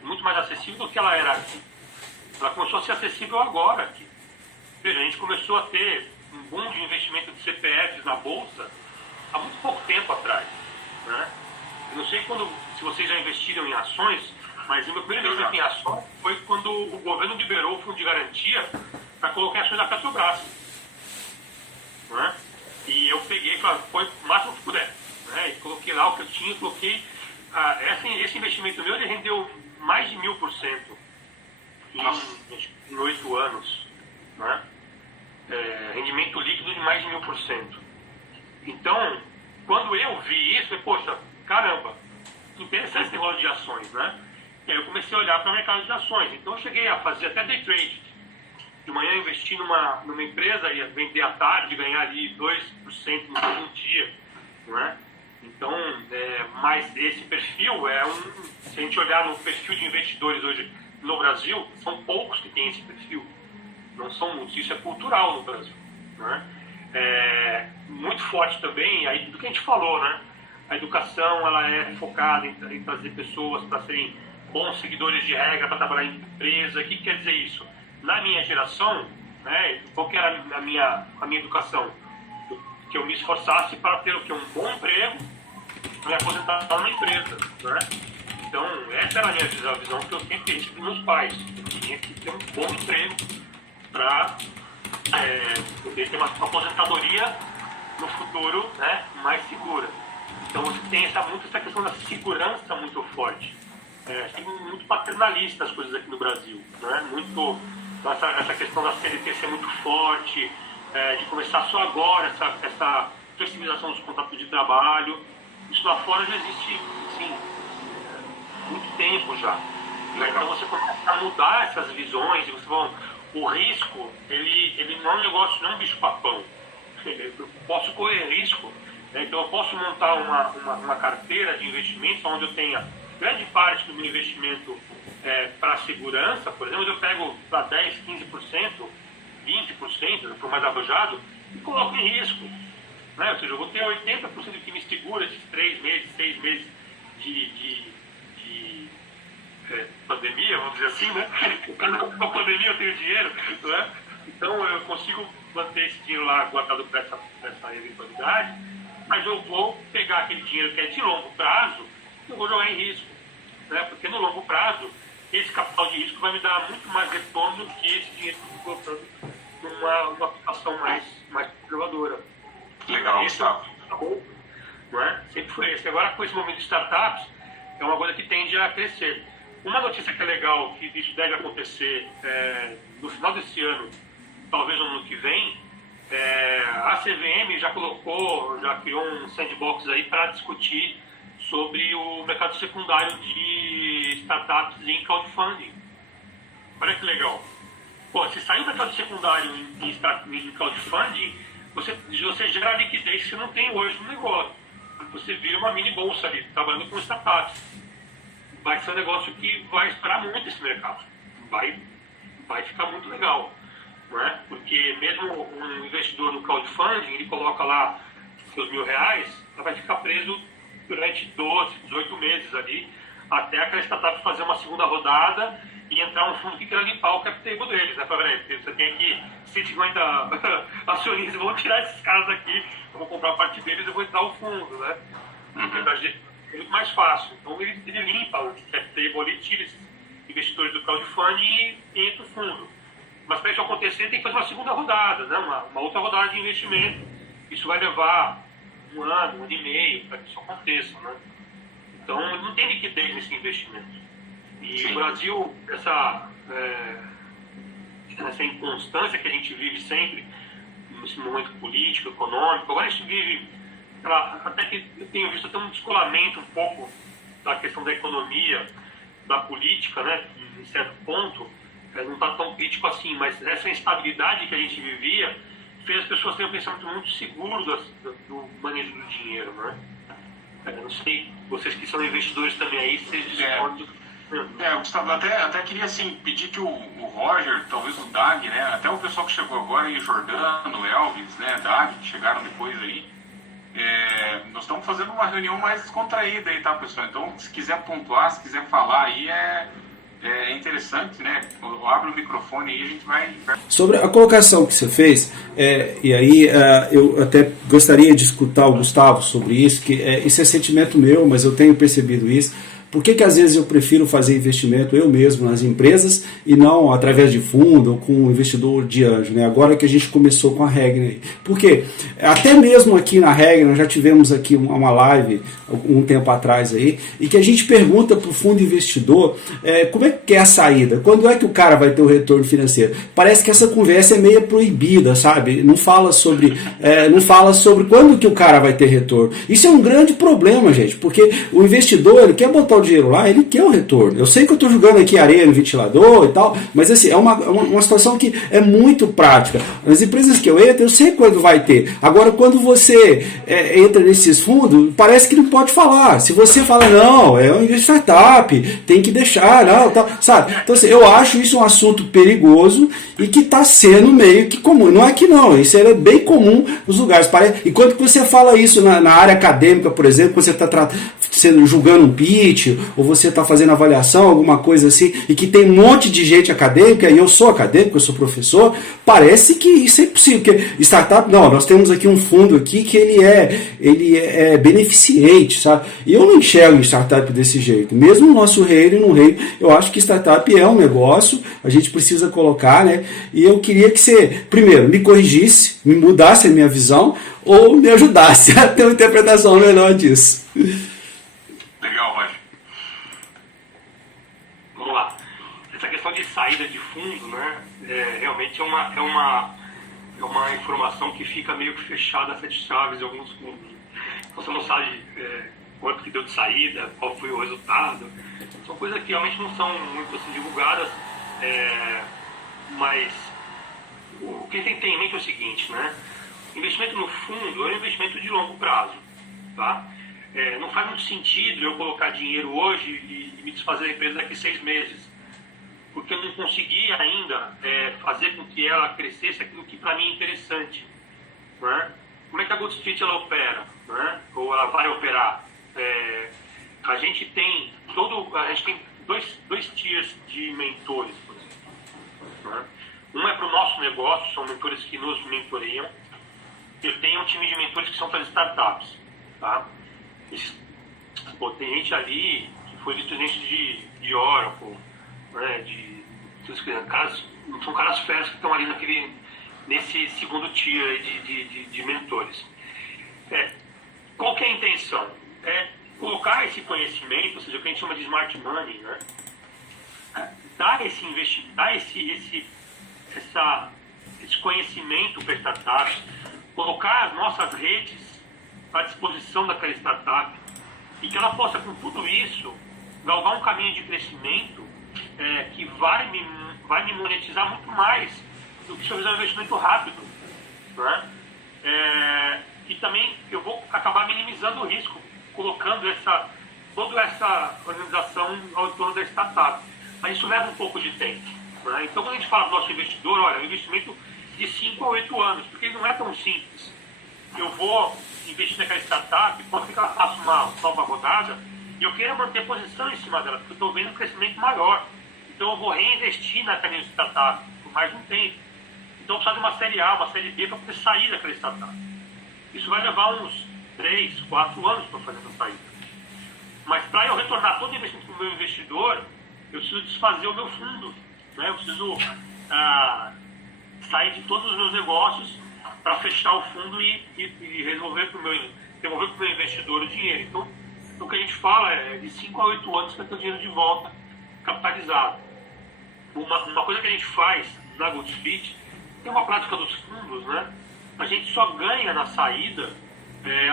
muito mais acessível do que ela era aqui. Ela começou a ser acessível agora aqui. Veja, a gente começou a ter um boom de investimento de CPFs na bolsa há muito pouco tempo atrás. Né? Eu não sei se vocês já investiram em ações, mas o meu primeiro investimento em ações foi quando o governo liberou o fundo de garantia para colocar ações da Petrobras. Né? E eu peguei e falei, foi o máximo que puder. Né? E coloquei lá o que eu tinha, coloquei. Esse investimento meu ele rendeu mais de 1000% em 8 anos. Né? Rendimento líquido de mais de 1000%. Então, quando eu vi isso, eu falei, poxa, caramba, interessante esse negócio de ações, né? E aí eu comecei a olhar para o mercado de ações. Então eu cheguei a fazer até day trade. De manhã eu investi numa empresa, ia vender à tarde, ganhar ali 2% no mesmo dia, não é? Então, mas esse perfil se a gente olhar no perfil de investidores hoje no Brasil, são poucos que têm esse perfil. Não são muitos, isso é cultural no Brasil, né? Muito forte também, aí tudo que a gente falou, né? A educação, ela é focada em trazer pessoas para serem bons seguidores de regra, para trabalhar em empresa. O que quer dizer isso? Na minha geração, né, qual que era a minha educação? Que eu me esforçasse para ter o que? Um bom emprego, me aposentar numa empresa, né? Então, essa era a minha visão, a visão que eu sempre tive dos meus pais. Eu tinha que ter um bom emprego para poder ter uma aposentadoria no futuro, né, mais segura. Então você tem essa questão da segurança muito forte. Muito paternalista as coisas aqui no Brasil, né? Muito essa questão da CLT ser muito forte, de começar só agora essa flexibilização dos contratos de trabalho. Isso lá fora já existe, sim, muito tempo já. Então você começa a mudar essas visões e você vai, o risco, ele não é um negócio, não é um bicho-papão. Eu posso correr risco, né? Então eu posso montar uma carteira de investimentos onde eu tenha grande parte do meu investimento para segurança, por exemplo, eu pego para 10, 15%, 20%, eu for mais arrojado, e coloco em risco. Né? Ou seja, eu vou ter 80% do que me segura esses 3 meses, 6 meses de pandemia, vamos dizer assim, né? Com a pandemia eu tenho dinheiro, né? Então eu consigo manter esse dinheiro lá guardado para essa eventualidade, mas eu vou pegar aquele dinheiro que é de longo prazo e eu vou jogar em risco, né? Porque no longo prazo esse capital de risco vai me dar muito mais retorno do que esse dinheiro que eu estou colocando numa aplicação mais conservadora. Legal, isso não é? Sempre foi esse. Agora, com esse momento de startups, é uma coisa que tende a crescer. Uma notícia que é legal, que isso deve acontecer no final desse ano, talvez no ano que vem, a CVM já criou um sandbox aí para discutir sobre o mercado secundário de startups em crowdfunding. Olha que legal. Pô, se sair o mercado secundário em crowdfunding, você gera liquidez que você não tem hoje no negócio. Você vira uma mini bolsa ali, trabalhando com startups. Vai ser um negócio que vai explorar muito esse mercado. Vai ficar muito legal. Não é? Porque mesmo um investidor no crowdfunding, ele coloca lá seus R$1.000, ela vai ficar preso durante 12, 18 meses ali, até aquela startup fazer uma segunda rodada e entrar um fundo que queira limpar o cap table deles, né? Você tem aqui 150 acionistas, vão tirar esses caras aqui, eu vou comprar parte deles e vou entrar o fundo, né? é muito mais fácil. Então ele limpa o cap table ali, tira esses investidores do crowdfunding e entra o fundo. Mas para isso acontecer tem que fazer uma segunda rodada, né? uma outra rodada de investimento. Isso vai levar um ano e meio para que isso aconteça, né? Então não tem liquidez nesse investimento. E Sim. o Brasil, essa inconstância que a gente vive sempre, nesse momento político, econômico, agora a gente vive, até que eu tenho visto até um descolamento um pouco da questão da economia, da política, né, em certo ponto, não está tão crítico assim, mas essa instabilidade que a gente vivia fez as pessoas terem um pensamento muito seguro do manejo do dinheiro, né? Não sei, vocês que são investidores também aí, vocês discordam. Gustavo, até queria assim, pedir que o Roger, talvez o Dag, né, até o pessoal que chegou agora aí, Jordano, Elvis, né, Dag, que chegaram depois aí, nós estamos fazendo uma reunião mais descontraída aí, tá, pessoal? Então, se quiser pontuar, se quiser falar aí, é interessante, né? Abre o microfone aí, a gente vai... Sobre a colocação que você fez, e aí eu até gostaria de escutar o Gustavo sobre isso, que isso é sentimento meu, mas eu tenho percebido isso. Por que às vezes eu prefiro fazer investimento eu mesmo nas empresas e não através de fundo ou com um investidor de anjo, né? Agora que a gente começou com a Regner. Porque até mesmo aqui na Regner, nós já tivemos aqui uma live um tempo atrás aí, e que a gente pergunta para o fundo investidor como é que é a saída, quando é que o cara vai ter o retorno financeiro. Parece que essa conversa é meio proibida, sabe? Não fala sobre quando que o cara vai ter retorno. Isso é um grande problema, gente, porque o investidor, ele quer botar o dinheiro lá, ele quer o retorno. Eu sei que eu estou jogando aqui areia no ventilador e tal, mas assim, é uma situação que é muito prática. Nas empresas que eu entro, eu sei quando vai ter. Agora, quando você entra nesses fundos, parece que não pode falar. Se você fala, não, é um startup, tem que deixar, não, tal, sabe? Então, assim, eu acho isso um assunto perigoso e que está sendo meio que comum. Não é que não, isso é bem comum nos lugares. E quando você fala isso na área acadêmica, por exemplo, quando você está julgando um pitch, ou você está fazendo avaliação, alguma coisa assim, e que tem um monte de gente acadêmica, e eu sou acadêmico, eu sou professor, parece que isso é impossível, porque startup, não, nós temos aqui um fundo aqui que ele é beneficente, sabe? E eu não enxergo startup desse jeito, mesmo no nosso reino e no reino, eu acho que startup é um negócio, a gente precisa colocar, né? E eu queria que você, primeiro, me corrigisse, me mudasse a minha visão, ou me ajudasse a ter uma interpretação melhor disso. Legal, Roger. Vamos lá. Essa questão de saída de fundo, né, realmente é uma informação que fica meio que fechada a sete chaves em alguns fundos. Você não sabe quanto que deu de saída, qual foi o resultado. São coisas que realmente não são muito assim, divulgadas, mas o que tem que ter em mente é o seguinte, né? Investimento no fundo é um investimento de longo prazo, tá? Não faz muito sentido eu colocar dinheiro hoje e me desfazer da empresa daqui a 6 meses, porque eu não consegui ainda fazer com que ela crescesse aquilo que para mim é interessante, né? Como é que a Gold Street ela opera, né? Ou ela vai operar? A gente tem dois tiers de mentores, por exemplo, né? Um é para o nosso negócio, são mentores que nos mentoreiam. Eu tenho um time de mentores que são para startups, tá? Tem gente ali que foi vice-presidente de Oracle, né, são caras feras que estão ali nesse segundo tier de mentores. Qual que é a intenção? Colocar esse conhecimento, ou seja, o que a gente chama de smart money, né? Dar esse investimento, dar esse conhecimento para startups, colocar as nossas redes à disposição daquela startup e que ela possa, com tudo isso, galgar um caminho de crescimento que vai me monetizar muito mais do que se eu fizer um investimento rápido, né? E também eu vou acabar minimizando o risco, colocando toda essa organização ao torno da startup. Mas isso leva um pouco de tempo, né? Então, quando a gente fala do nosso investidor, olha, é um investimento de 5 a 8 anos, porque ele não é tão simples. Eu vou investir naquela startup, pode ser que ela faça uma nova rodada e eu queira manter posição em cima dela, porque eu estou vendo um crescimento maior. Então eu vou reinvestir naquela startup por mais um tempo. Então eu preciso de uma série A, uma série B para poder sair daquela startup. Isso vai levar uns 3, 4 anos para fazer essa saída. Mas para eu retornar todo o investimento para o meu investidor, eu preciso desfazer o meu fundo, né? Eu preciso sair de todos os meus negócios para fechar o fundo e devolver para o meu investidor o dinheiro. Então, o que a gente fala é de 5 a 8 anos para ter o dinheiro de volta capitalizado. Uma coisa que a gente faz na GoodFit, tem uma prática dos fundos, né? A gente só ganha na saída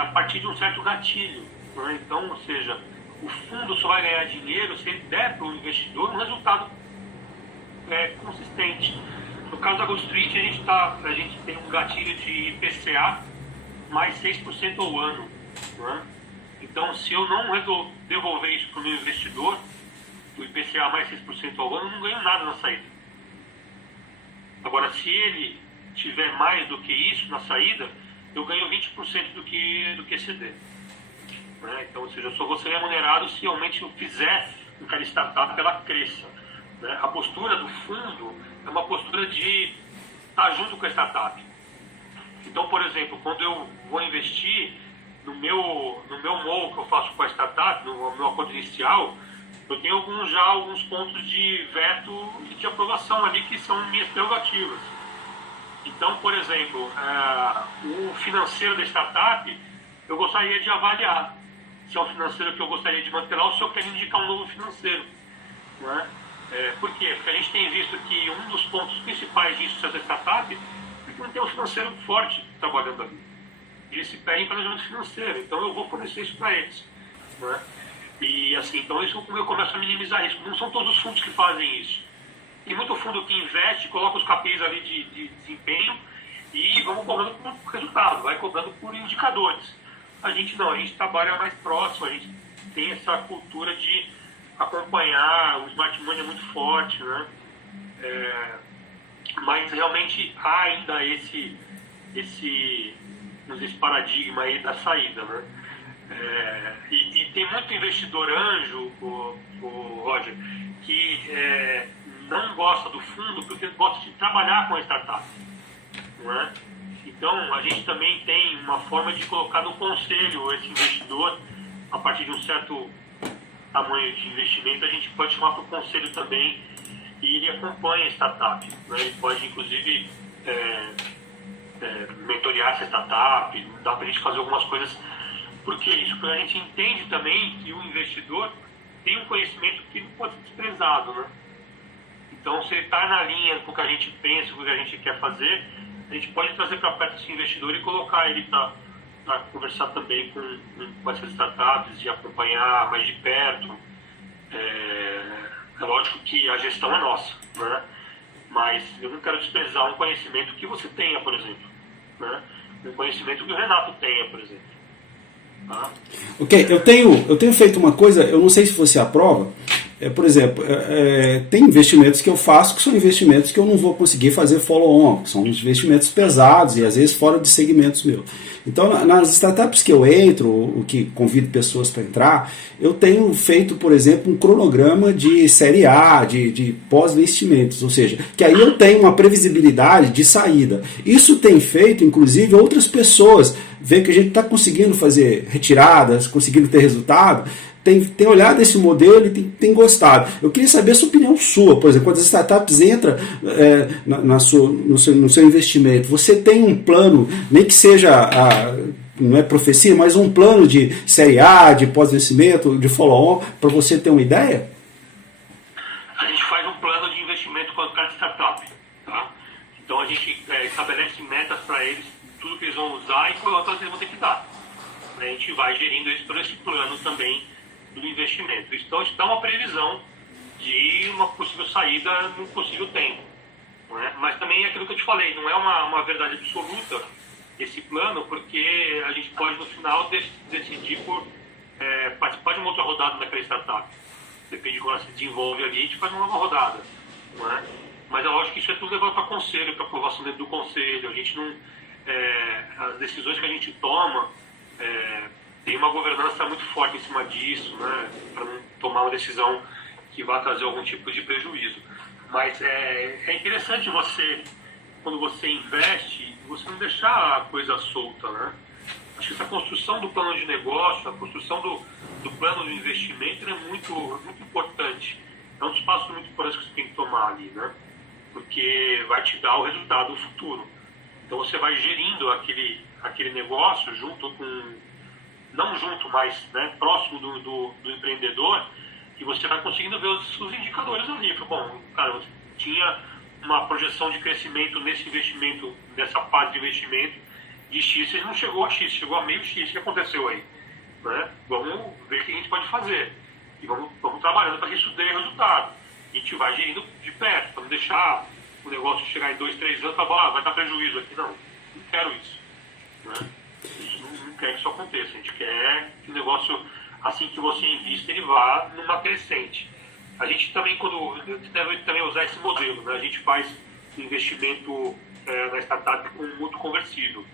a partir de um certo gatilho, né? Então, ou seja, o fundo só vai ganhar dinheiro se ele der para o investidor um resultado consistente. No caso da GoodFit, a gente tem um gatilho de IPCA mais 6% ao ano, né? Então, se eu não devolver isso para o meu investidor, o IPCA mais 6% ao ano, eu não ganho nada na saída. Agora, se ele tiver mais do que isso na saída, eu ganho 20% do que exceder. Né? Então, ou seja, eu só vou ser remunerado se realmente eu fizer com que a startup ela cresça. Né? A postura do fundo é uma postura de estar junto com a startup. Então, por exemplo, quando eu vou investir no meu MOU que eu faço com a startup, no meu acordo inicial, eu tenho alguns pontos de veto e de aprovação ali que são minhas prerrogativas. Então, por exemplo, o financeiro da startup, eu gostaria de avaliar se é um financeiro que eu gostaria de manter lá ou se eu quero indicar um novo financeiro. Não é? Por quê? Porque a gente tem visto que um dos pontos principais disso da startup é que não tem um financeiro forte trabalhando ali. Eles se pedem planejamento financeiro, então eu vou fornecer isso para eles. Não é? E assim, então isso eu começo a minimizar isso. Não são todos os fundos que fazem isso. Tem muito fundo que investe, coloca os KPIs ali de desempenho e vamos cobrando por resultado, vai cobrando por indicadores. A gente não, a gente trabalha mais próximo, a gente tem essa cultura de acompanhar, o smart money é muito forte, né? Mas realmente há ainda esse paradigma aí da saída, né? E tem muito investidor anjo, o Roger, que não gosta do fundo porque gosta de trabalhar com a startup, não é? Então a gente também tem uma forma de colocar no conselho esse investidor. A partir de um certo tamanho de investimento, a gente pode chamar para o conselho também e ele acompanha a startup, né? Ele pode inclusive mentorear essa startup, dá para a gente fazer algumas coisas. Por que isso? Porque a gente entende também que o investidor tem um conhecimento que não pode ser desprezado, né? Então, se ele está na linha com o que a gente pensa, com o que a gente quer fazer, a gente pode trazer para perto esse investidor e colocar ele para conversar também com essas startups e acompanhar mais de perto. É lógico que a gestão é nossa, né? Mas eu não quero desprezar um conhecimento que você tenha, por exemplo, né? Um conhecimento que o Renato tenha, por exemplo. Tá? Ok, eu tenho feito uma coisa, eu não sei se você aprova. Por exemplo, tem investimentos que eu faço que são investimentos que eu não vou conseguir fazer follow-on, são investimentos pesados e às vezes fora de segmentos meus. Então, nas startups que eu entro, o que convido pessoas para entrar, eu tenho feito, por exemplo, um cronograma de série A, de pós-investimentos, ou seja, que aí eu tenho uma previsibilidade de saída. Isso tem feito, inclusive, outras pessoas ver que a gente está conseguindo fazer retiradas, conseguindo ter resultado, tem olhado esse modelo e tem gostado. Eu queria saber a sua opinião sua, por exemplo, quando as startups entram no seu investimento, você tem um plano, nem que seja, não é profecia, mas um plano de série A, de pós-investimento, de follow-on, para você ter uma ideia? A gente faz um plano de investimento com cada startup. Tá? Então a gente estabelece metas para eles, tudo que eles vão usar e quantas eles vão ter que dar. A gente vai gerindo isso por esse plano também do investimento. Então, isso dá uma previsão de uma possível saída no possível tempo. Não é? Mas também é aquilo que eu te falei, não é uma verdade absoluta esse plano, porque a gente pode, no final, decidir por participar de uma outra rodada daquela startup. Depende de como ela se desenvolve ali, a gente faz uma nova rodada. Não é? Mas é lógico que isso é tudo levado para conselho, para aprovação dentro do conselho. A gente não... as decisões que a gente toma... tem uma governança muito forte em cima disso, né, para não tomar uma decisão que vá trazer algum tipo de prejuízo. Mas é interessante você, quando você investe, você não deixar a coisa solta, né? Acho que essa construção do plano de negócio, a construção do plano de investimento é muito, muito importante. É um dos passos muito importantes que você tem que tomar ali, né? Porque vai te dar o resultado no futuro. Então você vai gerindo aquele negócio junto com, não junto, mas, né, próximo do empreendedor, e você vai conseguindo ver os indicadores ali. Bom, cara, você tinha uma projeção de crescimento nesse investimento, nessa fase de investimento de X, ele não chegou a X, chegou a meio X. O que aconteceu aí? Né? Vamos ver o que a gente pode fazer. E vamos trabalhando para que isso dê resultado. E a gente vai gerindo de perto, para não deixar o negócio chegar em 2, 3 anos e falar, vai dar prejuízo aqui. Não quero isso. Né? A gente não quer que isso aconteça. A gente quer que o negócio, assim que você invista, ele vá numa crescente. A gente também, deve também usar esse modelo, né? A gente faz investimento na startup com mútuo conversível.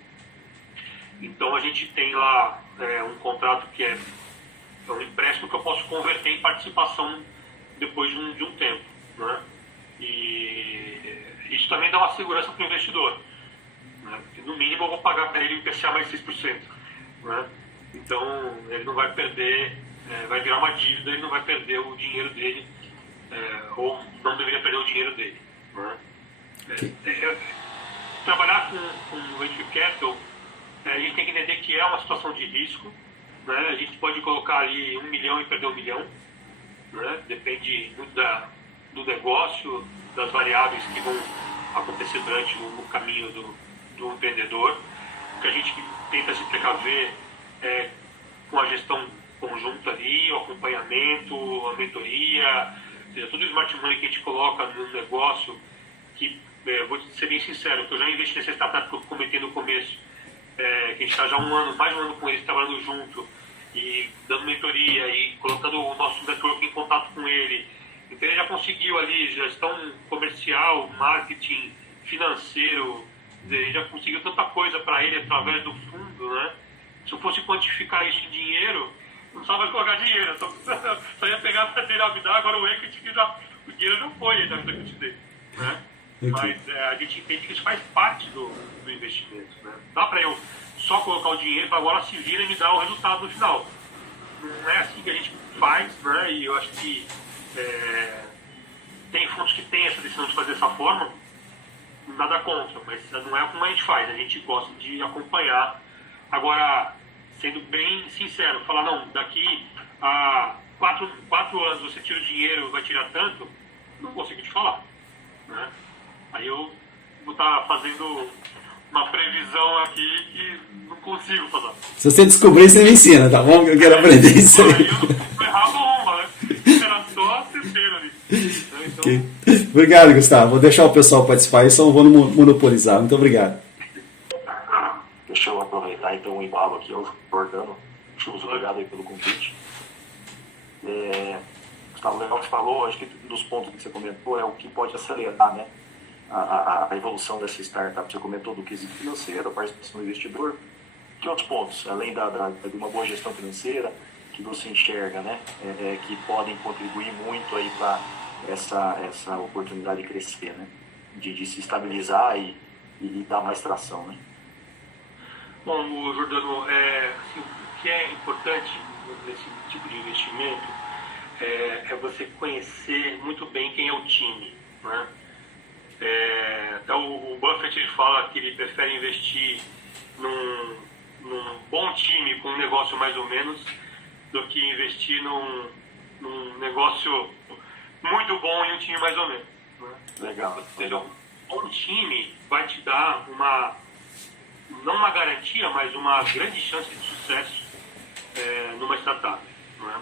Então a gente tem lá um contrato que é um empréstimo que eu posso converter em participação depois de um tempo, né? E isso também dá uma segurança para o investidor, né? Porque no mínimo eu vou pagar para ele o IPCA mais 6%, né? Então ele não vai perder, vai virar uma dívida, ele não vai perder o dinheiro dele, ou não deveria perder o dinheiro dele, né? Trabalhar com venture capital, a gente tem que entender que é uma situação de risco, né? A gente pode colocar ali 1 milhão e perder 1 milhão, né? Depende muito do negócio, das variáveis que vão acontecer durante o caminho do empreendedor. O que a gente tenta se precaver com a gestão conjunta ali, o acompanhamento, a mentoria, ou seja, todo o smart money que a gente coloca no negócio, que, vou ser bem sincero, que eu já investi nessa startup que eu comentei no começo, que a gente está já mais de um ano com eles, trabalhando junto, e dando mentoria, e colocando o nosso network em contato com ele. Então ele já conseguiu ali gestão comercial, marketing, financeiro, ele já conseguiu tanta coisa para ele através do fundo, né? Se eu fosse quantificar isso em dinheiro, não precisava colocar dinheiro, só ia pegar para ter a me dar, agora o equity, o dinheiro já foi, já que eu te dei, né? Mas a gente entende que isso faz parte do investimento, né? Dá para eu só colocar o dinheiro para agora se vira e me dar o resultado no final. Não é assim que a gente faz, né? E eu acho que tem fundos que têm essa decisão de fazer dessa forma, nada contra, mas não é como a gente faz, a gente gosta de acompanhar. Agora, sendo bem sincero, falar, não, daqui a 4 anos você tira o dinheiro, vai tirar tanto, não consigo te falar, né? Aí eu vou estar fazendo uma previsão aqui que não consigo fazer. Se você descobrir, você me ensina, tá bom? Que eu quero aprender isso aí. Aí eu vou errar uma, né? Era só terceiro ali. Então... Okay. Obrigado, Gustavo. Vou deixar o pessoal participar e só não vou monopolizar. Muito obrigado. Deixa eu aproveitar então o embalo aqui, eu Jordano. Churros, obrigado aí pelo convite. Gustavo, legal que você falou, acho que um dos pontos que você comentou é o que pode acelerar, né, a evolução dessa startup. Você comentou do quesito financeiro, a participação do investidor. Que outros pontos, além de uma boa gestão financeira, que você enxerga, né, que podem contribuir muito aí para essa oportunidade de crescer, né, de se estabilizar e dar mais tração, né? Bom, Jordano, assim, o que é importante nesse tipo de investimento é você conhecer muito bem quem é o time, né? Até o Buffett ele fala que ele prefere investir num bom time com um negócio mais ou menos do que investir num negócio muito bom e um time mais ou menos, né? Legal. Ou seja, um bom time vai te dar não uma garantia, mas uma grande chance de sucesso numa startup, né?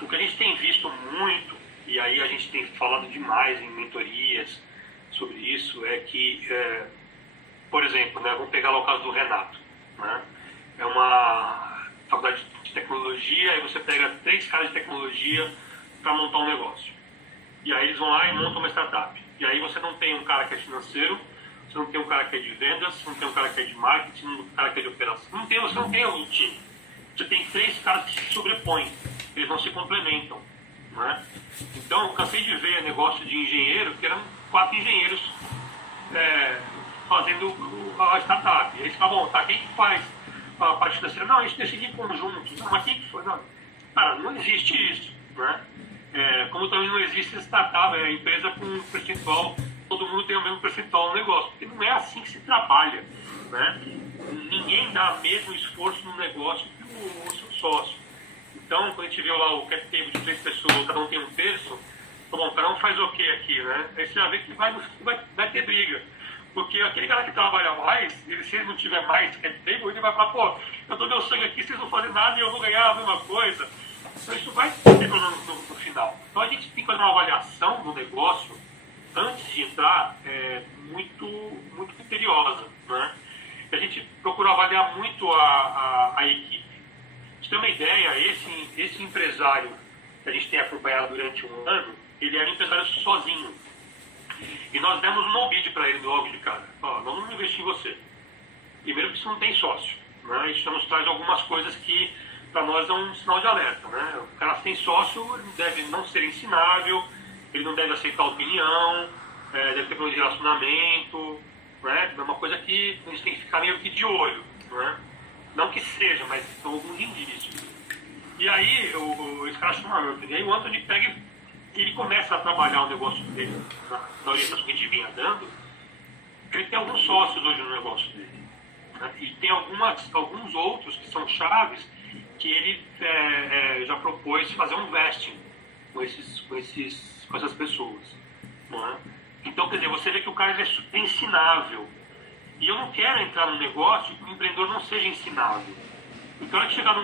O que a gente tem visto muito, e aí a gente tem falado demais em mentorias sobre isso, é que, por exemplo, né, vamos pegar lá o caso do Renato, né? É uma faculdade de tecnologia, e você pega 3 caras de tecnologia para montar um negócio. E aí eles vão lá e montam uma startup. E aí você não tem um cara que é financeiro, você não tem um cara que é de vendas, você não tem um cara que é de marketing, um cara que é de operação. Você não tem um time. Você tem 3 caras que se sobrepõem. Eles não se complementam, né? Então, eu cansei de ver negócio de engenheiro, que eram 4 engenheiros fazendo a startup. E aí você fala, bom, tá, quem que faz a parte financeira, não, a gente decide em conjunto. Não, mas quem foi? Não. Cara, não existe isso, né? Como também não existe startup, a empresa com um percentual, todo mundo tem o mesmo percentual no negócio, porque não é assim que se trabalha, né? Ninguém dá o mesmo esforço no negócio que o seu sócio. Então, quando a gente viu lá o cap table de 3 pessoas, cada um tem um terço, bom, cada um faz o quê aqui, né? Aí você vai ver que vai ter briga. Porque aquele cara que trabalha mais, se ele não tiver mais cap table, ele vai falar, pô, eu dou meu sangue aqui, vocês não fazem nada e eu vou ganhar a mesma coisa. Então isso vai ter no final. Então a gente tem que fazer uma avaliação do negócio antes de entrar muito, muito criteriosa, né? A gente procura avaliar muito a equipe. Pra você ter uma ideia, esse empresário que a gente tem acompanhado durante um ano, ele era um empresário sozinho. E nós demos um no-bid para ele logo de cara. Ó, nós vamos investir em você. Primeiro que você não tem sócio, né? Isso nos traz algumas coisas que para nós é um sinal de alerta, né? O cara sem sócio ele deve não ser ensinável, ele não deve aceitar opinião, deve ter problema de relacionamento, né? É uma coisa que a gente tem que ficar meio que de olho, né? Não que seja, mas são alguns indícios. E aí esse cara chama Anthony, e aí o Anthony pega e ele começa a trabalhar o negócio dele na orientação que a gente vinha dando. Ele tem alguns sócios hoje no negócio dele, né? E tem alguns outros que são chaves que ele já propôs fazer um vesting com essas pessoas, né? Então, quer dizer, você vê que o cara ele é super ensinável. E eu não quero entrar num negócio que o empreendedor não seja ensinável. Então, na hora de chegar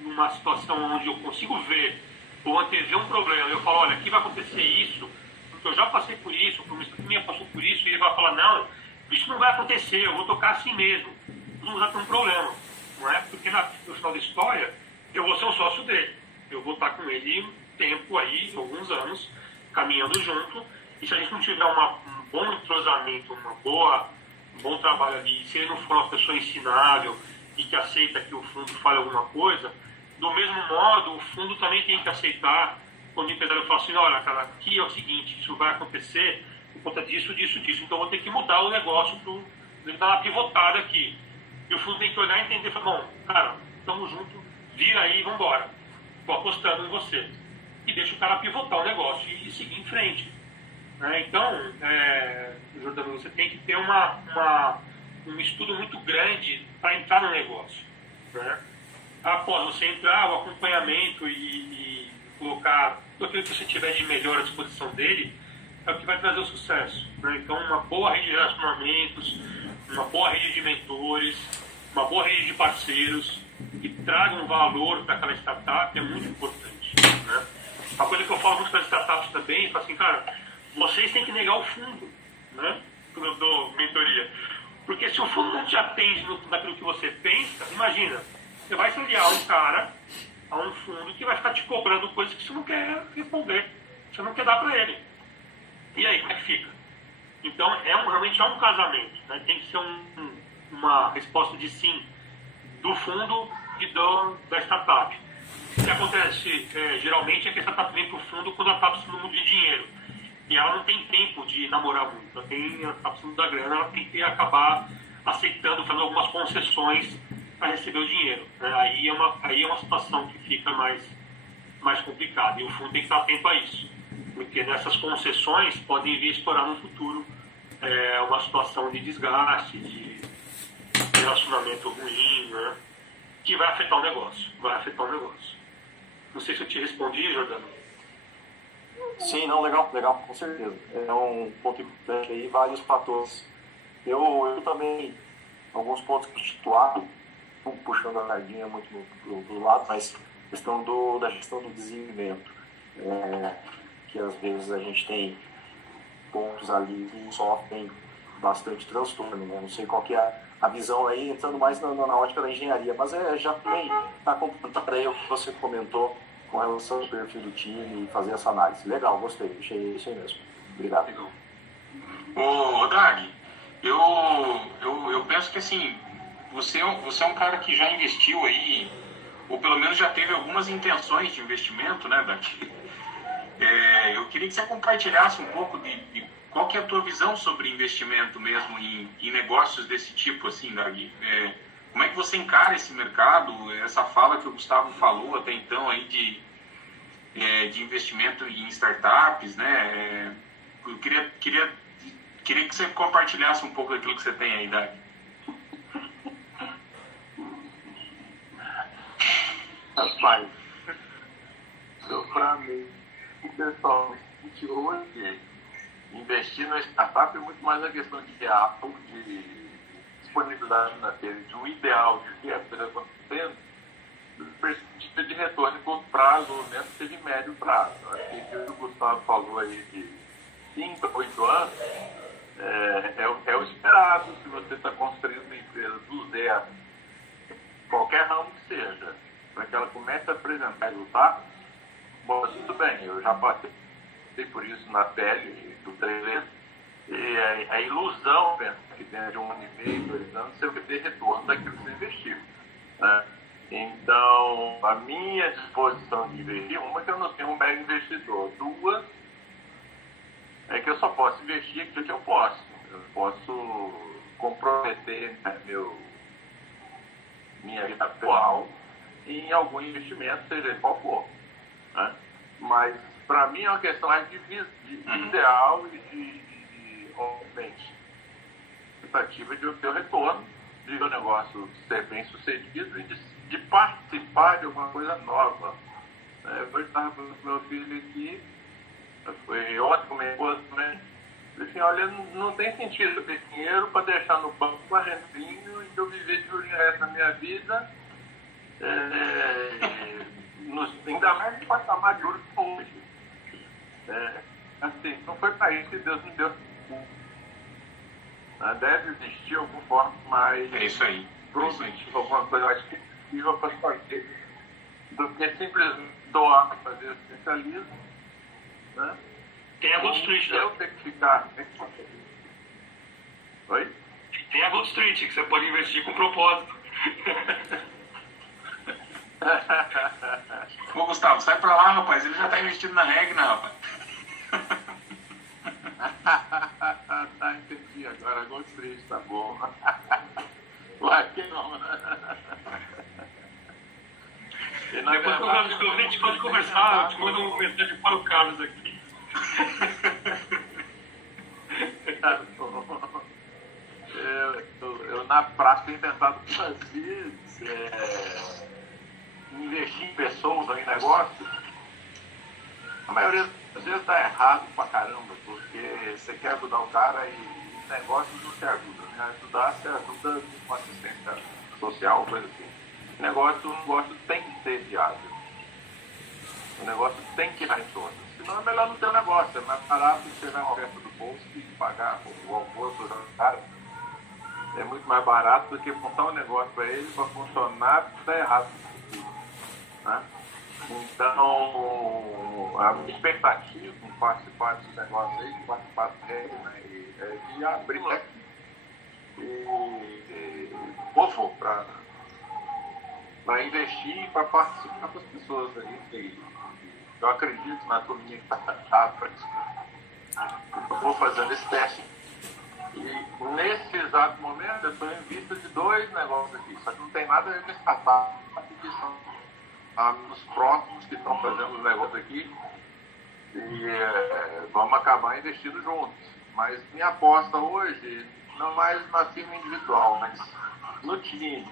numa situação onde eu consigo ver ou antever um problema, eu falo, olha, aqui vai acontecer isso, porque eu já passei por isso, o promissor minha passou por isso, e ele vai falar, não, isso não vai acontecer, eu vou tocar assim mesmo. Não vai ter um problema, não é? Porque no final da história, eu vou ser um sócio dele. Eu vou estar com ele um tempo aí, alguns anos, caminhando junto, e se a gente não tiver um bom entrosamento, um bom trabalho ali, se ele não for uma pessoa ensinável e que aceita que o fundo fale alguma coisa, do mesmo modo, o fundo também tem que aceitar quando o empresário fala assim, olha, cara, aqui é o seguinte, isso vai acontecer por conta disso, disso, disso, então eu vou ter que mudar o negócio para dar uma pivotada aqui. E o fundo tem que olhar e entender, falar, bom, cara, estamos juntos, vira aí e vamos embora. Estou apostando em você. E deixa o cara pivotar o negócio e seguir em frente. Então, Jordano, você tem que ter um estudo muito grande para entrar no negócio, né? Após você entrar, o acompanhamento e colocar tudo aquilo que você tiver de melhor à disposição dele é o que vai trazer o sucesso, né? Então, uma boa rede de relacionamentos, uma boa rede de mentores, uma boa rede de parceiros que tragam valor para aquela startup é muito importante, né? Uma coisa que eu falo muito para as startups também é assim, cara, vocês têm que negar o fundo, né? Quando eu dou mentoria. Porque se o fundo não te atende naquilo que você pensa, imagina, você vai se aliar a um cara, a um fundo que vai ficar te cobrando coisas que você não quer responder, você não quer dar para ele. E aí, como é que fica? Então, realmente é um casamento, né? Tem que ser uma resposta de sim do fundo e da startup. O que acontece geralmente é que a startup vem para o fundo quando ela está precisando de dinheiro. E ela não tem tempo de namorar muito. Ela está precisando da grana, ela tem que acabar aceitando, fazendo algumas concessões para receber o dinheiro, né? Aí é uma situação que fica mais complicada. E o fundo tem que estar atento a isso. Porque nessas concessões podem vir estourar no futuro uma situação de desgaste, de relacionamento ruim, né? Que vai afetar o negócio. Não sei se eu te respondi, Jordano. Sim, não, legal, com certeza. É um ponto importante aí, vários fatores. Eu também, alguns pontos que situaram, puxando a sardinha muito do lado, mas questão da gestão do desenvolvimento. Que às vezes a gente tem pontos ali que sofrem bastante transtorno, né? Não sei qual que é a visão aí, entrando mais na ótica da engenharia, mas já também está complementando aí o que você comentou com relação ao perfil do time e fazer essa análise. Legal, gostei, achei isso aí mesmo. Obrigado. Legal. Ô Dag, eu penso que assim, você é um cara que já investiu aí, ou pelo menos já teve algumas intenções de investimento, né, Dag? Eu queria que você compartilhasse um pouco de qual que é a tua visão sobre investimento mesmo em negócios desse tipo, assim, Dag? Como é que você encara esse mercado, essa fala que o Gustavo falou até então aí de investimento em startups, né? Eu queria que você compartilhasse um pouco daquilo que você tem aí, Dani. Rapaz, para mim, pessoalmente, hoje, investir no startup é muito mais a questão de real, de disponibilidade financeira, de um ideal de ver a coisa acontecendo, do perspectiva de retorno em curto prazo, ou mesmo que seja em médio prazo. Acho que o que o Gustavo falou aí de 5 a 8 anos é o esperado se você está construindo uma empresa do zero, qualquer ramo que seja, para que ela comece a apresentar resultados. Bom, tudo bem, eu já passei por isso na pele do 3 e a ilusão, pensa que dentro de 1 ano e meio, 2 anos, você vai ter retorno daquilo que você investiu, né? Então, a minha disposição de investir, uma, que eu não tenho um mega investidor, 2, é que eu só posso investir aquilo que eu posso. Eu posso comprometer, né, minha vida atual em algum investimento, seja ele qual for, né? Mas, para mim, é uma questão mais de ideal e de obviamente, tentativa de obter o retorno, de o negócio ser bem sucedido e de participar de alguma coisa nova. Eu estava falando com meu filho aqui, foi ótimo, minha esposa também. Assim, olha, não tem sentido eu ter dinheiro para deixar no banco com a rendinho e eu viver de o resto da minha vida, ainda mais no patamar de juros que hoje. Assim, não foi para isso que Deus me deu. Deve existir alguma forma mais produtiva, alguma coisa mais efetiva para fazer do que simplesmente doar para fazer assistencialismo, né? Tem a Good Street, né? Eu tenho que ficar. Oi? Tem a Good Street, que você pode investir com propósito. Ô, Gustavo, sai pra lá, rapaz. Ele já tá investindo na Regna, rapaz. Tá, entendi agora. Good Street, tá bom. Ué, que não. Depois que o Carlos descobrir, a gente pode conversar. Eu te mando uma mensagem para o Carlos aqui. Eu na prática tenho tentado fazer investir em pessoas ou em negócios. A maioria das vezes dá errado pra caramba, porque você quer ajudar o cara e negócio não te ajuda, né? Ajudar, você ajuda com assistência social, coisa assim. O negócio tem que ser viável. O negócio tem que ir em todas. Senão é melhor não ter um negócio. É mais barato você pegar uma oferta do bolso e pagar o almoço do cara. É muito mais barato do que montar um negócio para ele, para funcionar, e dar errado. Né? Então, a minha expectativa em participar desse negócio aí, de participar dele, né, é de abrir leque e povo para investir e para participar com as pessoas aí. Eu acredito na turminha que está para isso. Eu vou fazendo esse teste. E nesse exato momento eu estou em vista de 2 negócios aqui. Só que não tem nada a ver com startup, que são amigos próximos que estão fazendo os negócios aqui. E vamos acabar investindo juntos. Mas minha aposta hoje, não mais na firma individual, mas no time.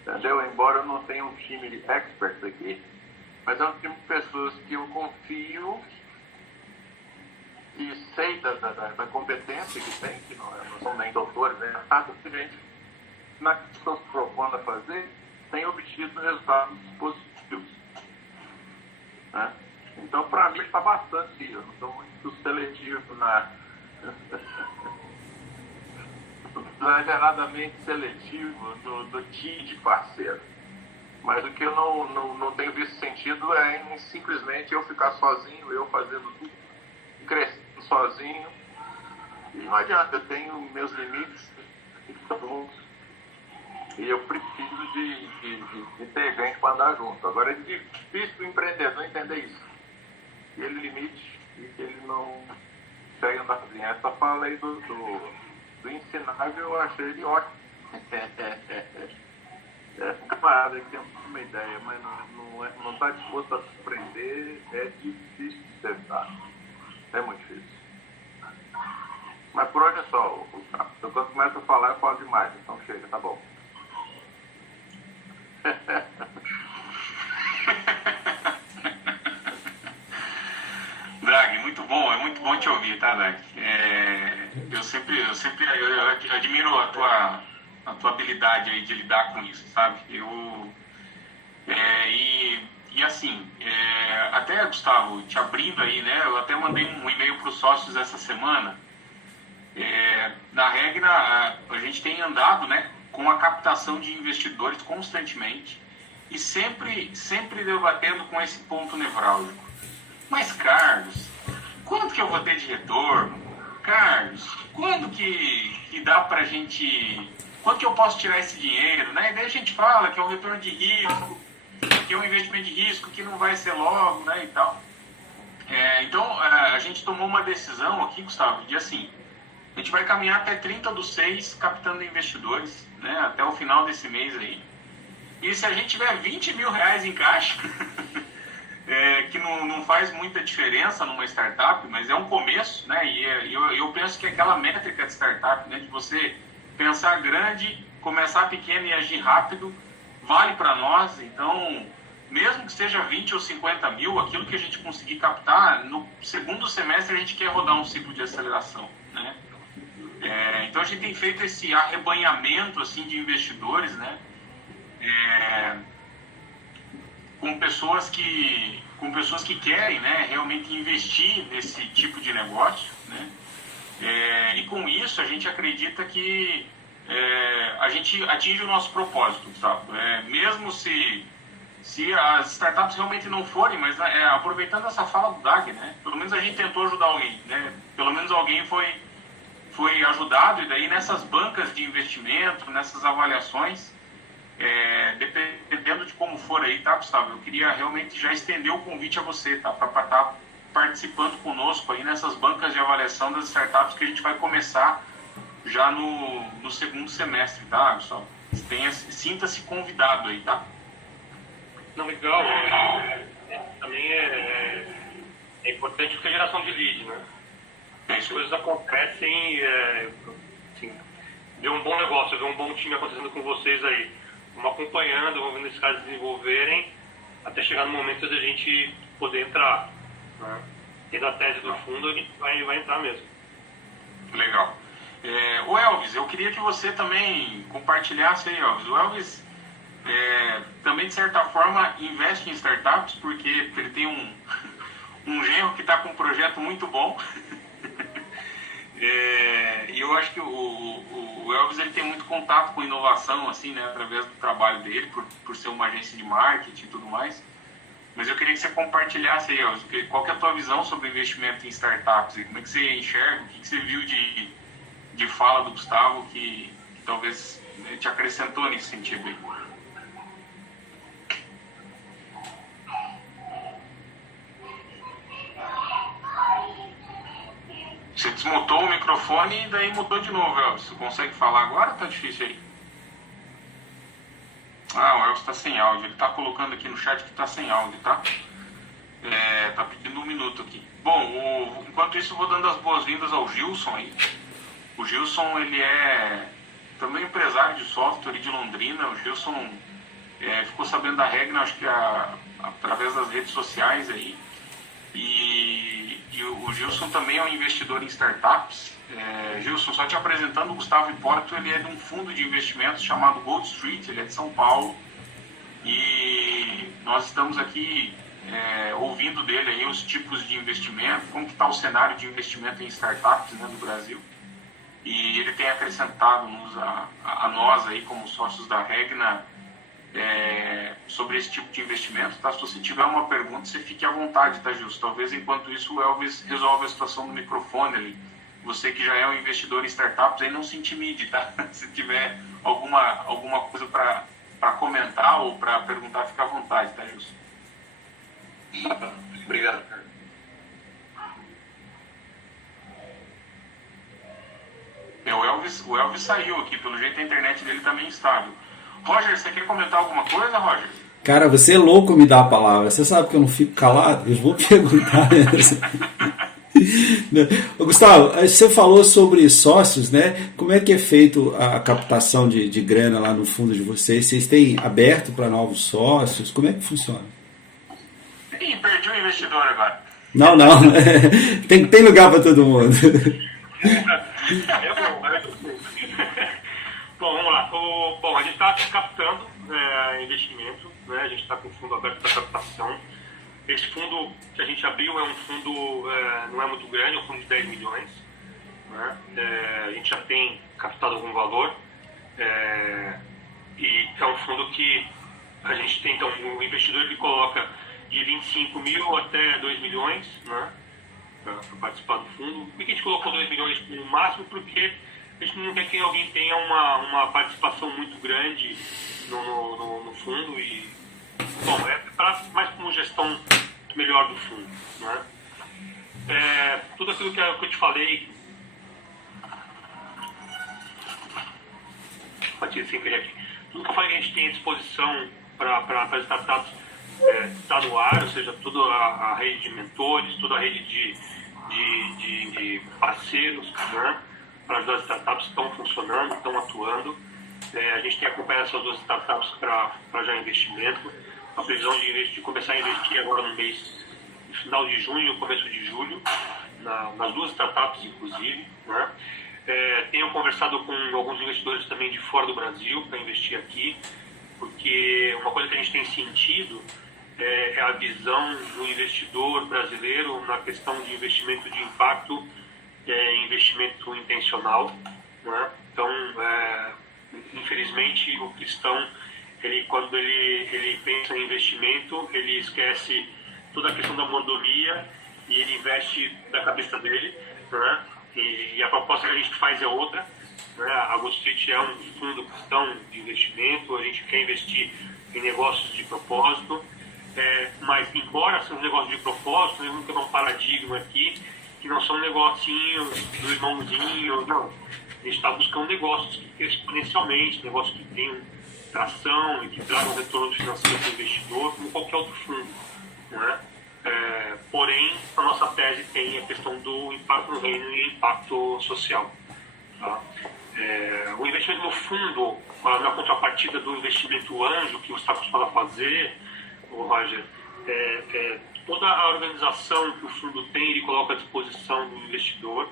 Entendeu? Embora eu não tenha um time de experts aqui, mas é um time de pessoas que eu confio e sei da competência que tem, que não são nem doutores, né? Nada que gente, na que estão se propondo a fazer, tem obtido resultados positivos. Né? Então, para mim, está bastante. Eu não sou muito seletivo exageradamente seletivo do time de parceiro. Mas o que eu não tenho visto sentido é em simplesmente eu ficar sozinho, eu fazendo tudo, crescendo sozinho. E não adianta, eu tenho meus limites e eu preciso de ter gente para andar junto. Agora é difícil o empreendedor entender isso. Aquele limite e que ele não consegue andar sozinho. Essa fala aí do ensinável, eu achei ele ótimo. Um camarada que tem uma ideia, mas não está disposto a se aprender, é difícil de tentar. É muito difícil. Mas por hoje é só. Eu, quando começo a falar, eu falo demais. Então chega, tá bom. Drag, é muito bom te ouvir, tá, Drag? Eu admiro a tua habilidade aí de lidar com isso, sabe? E assim, até, Gustavo, te abrindo aí, né? Eu até mandei um e-mail para os sócios essa semana. Na Regna, a gente tem andado, né, com a captação de investidores constantemente e sempre debatendo com esse ponto nevrálgico. Mas, Carlos, quanto que eu vou ter de retorno? Carlos, quando que dá pra gente... Quando que eu posso tirar esse dinheiro? Né? E daí a gente fala que é um retorno de risco, que é um investimento de risco, que não vai ser logo, né, e tal. Então, a gente tomou uma decisão aqui, Gustavo, de assim, a gente vai caminhar até 30/6 captando investidores, né, até o final desse mês aí. E se a gente tiver 20 mil reais em caixa... que não faz muita diferença numa startup, mas é um começo, né? E eu penso que aquela métrica de startup, né, de você pensar grande, começar pequeno e agir rápido, vale para nós. Então, mesmo que seja 20 ou 50 mil, aquilo que a gente conseguir captar, no segundo semestre a gente quer rodar um ciclo de aceleração, né? Então a gente tem feito esse arrebanhamento assim, de investidores, né? Com pessoas que querem, né, realmente investir nesse tipo de negócio, né? E com isso a gente acredita que a gente atinge o nosso propósito, sabe? Mesmo se as startups realmente não forem, mas aproveitando essa fala do Dag, né, pelo menos a gente tentou ajudar alguém, né? Pelo menos alguém foi ajudado, e daí nessas bancas de investimento, nessas avaliações, dependendo de como for aí, tá, Gustavo? Eu queria realmente já estender o convite a você, tá? Para estar participando conosco aí nessas bancas de avaliação das startups que a gente vai começar já no segundo semestre, tá, Gustavo? Sinta-se convidado aí, tá? Não, legal. Também é importante porque é geração de lead, né? As coisas acontecem, assim, ver um bom negócio, ver um bom time acontecendo com vocês aí. Vamos acompanhando, vamos vendo esses caras desenvolverem até chegar no momento da gente poder entrar, né? E da tese do fundo a gente vai entrar mesmo. Legal. O Elvis, eu queria que você também compartilhasse aí, Elvis. O Elvis também, de certa forma, investe em startups porque ele tem um genro que está com um projeto muito bom. E eu acho que o Elvis ele tem muito contato com inovação, assim, né, através do trabalho dele, por ser uma agência de marketing e tudo mais. Mas eu queria que você compartilhasse aí, Elvis, qual que é a tua visão sobre investimento em startups? Como é que você enxerga? O que você viu de fala do Gustavo que talvez te acrescentou nesse sentido aí? Você desmutou o microfone e daí mutou de novo, Elvis. Você consegue falar agora ou tá difícil aí? O Elvis tá sem áudio. Ele tá colocando aqui no chat que tá sem áudio, tá? Tá pedindo um minuto aqui. Bom, enquanto isso eu vou dando as boas-vindas ao Gilson aí. O Gilson, ele é também empresário de software de Londrina. O Gilson ficou sabendo da Regna, acho que através das redes sociais aí. E o Gilson também é um investidor em startups. Gilson, só te apresentando, o Gustavo Hipólito, ele é de um fundo de investimentos chamado Gold Street, ele é de São Paulo. E nós estamos aqui ouvindo dele aí os tipos de investimento, como que está o cenário de investimento em startups, né, no Brasil. E ele tem acrescentado-nos a nós aí como sócios da Regna sobre esse tipo de investimento, tá? Se você tiver uma pergunta, você fique à vontade, tá, Gilson? Talvez enquanto isso o Elvis resolve a situação do microfone ali. Você que já é um investidor em startups, aí não se intimide, tá? Se tiver alguma coisa para comentar ou para perguntar, fica à vontade, tá, Gilson? Obrigado, Me o Elvis saiu aqui, pelo jeito a internet dele tá meio instável. Roger, você quer comentar alguma coisa, Roger? Cara, você é louco me dar a palavra. Você sabe que eu não fico calado? Eu vou perguntar mesmo. Ô, Gustavo, você falou sobre sócios, né? Como é que é feito a captação de grana lá no fundo de vocês? Vocês têm aberto para novos sócios? Como é que funciona? Ih, perdi o investidor agora. Não. tem lugar para todo mundo. Bom, vamos lá. Bom, a gente está captando investimento, né? A gente está com o fundo aberto para captação. Esse fundo que a gente abriu é um fundo, não é muito grande, é um fundo de 10 milhões. Né? A gente já tem captado algum valor. E é um fundo que a gente tem, então, o investidor ele coloca de 25 mil até 2 milhões, né? Para participar do fundo. Por que a gente colocou 2 milhões no máximo? Porque a gente não quer que alguém tenha uma participação muito grande no fundo e, bom, mais como gestão melhor do fundo, né? Tudo aquilo que eu te falei, sem querer aqui, tudo que eu falei que a gente tem à disposição para as startups está no ar, ou seja, toda a rede de mentores, toda a rede de parceiros, né, para ajudar as startups estão funcionando, estão atuando. A gente tem acompanhado essas duas startups para já investimento. A previsão de começar a investir agora no final de junho, começo de julho, nas duas startups, inclusive. Né? Tenho conversado com alguns investidores também de fora do Brasil para investir aqui, porque uma coisa que a gente tem sentido é a visão do investidor brasileiro na questão de investimento de impacto, investimento intencional. Né? Então, infelizmente, o cristão, quando ele pensa em investimento, ele esquece toda a questão da mordomia e ele investe da cabeça dele. Né? E a proposta que a gente faz é outra. Né? A Gold Street é um fundo cristão de investimento, a gente quer investir em negócios de propósito, mas embora sejam negócios de propósito, eu nunca dou um paradigma aqui, que não são negocinhos do irmãozinho, não. A gente está buscando negócios que crescem exponencialmente, negócios que tenham tração e que tragam retorno financeiro para o investidor, como qualquer outro fundo. Né? Porém, a nossa tese tem a questão do impacto no reino e impacto social. Tá? O investimento no fundo, na contrapartida do investimento anjo, que você está acostumado a fazer, Roger, toda a organização que o fundo tem, ele coloca à disposição do investidor.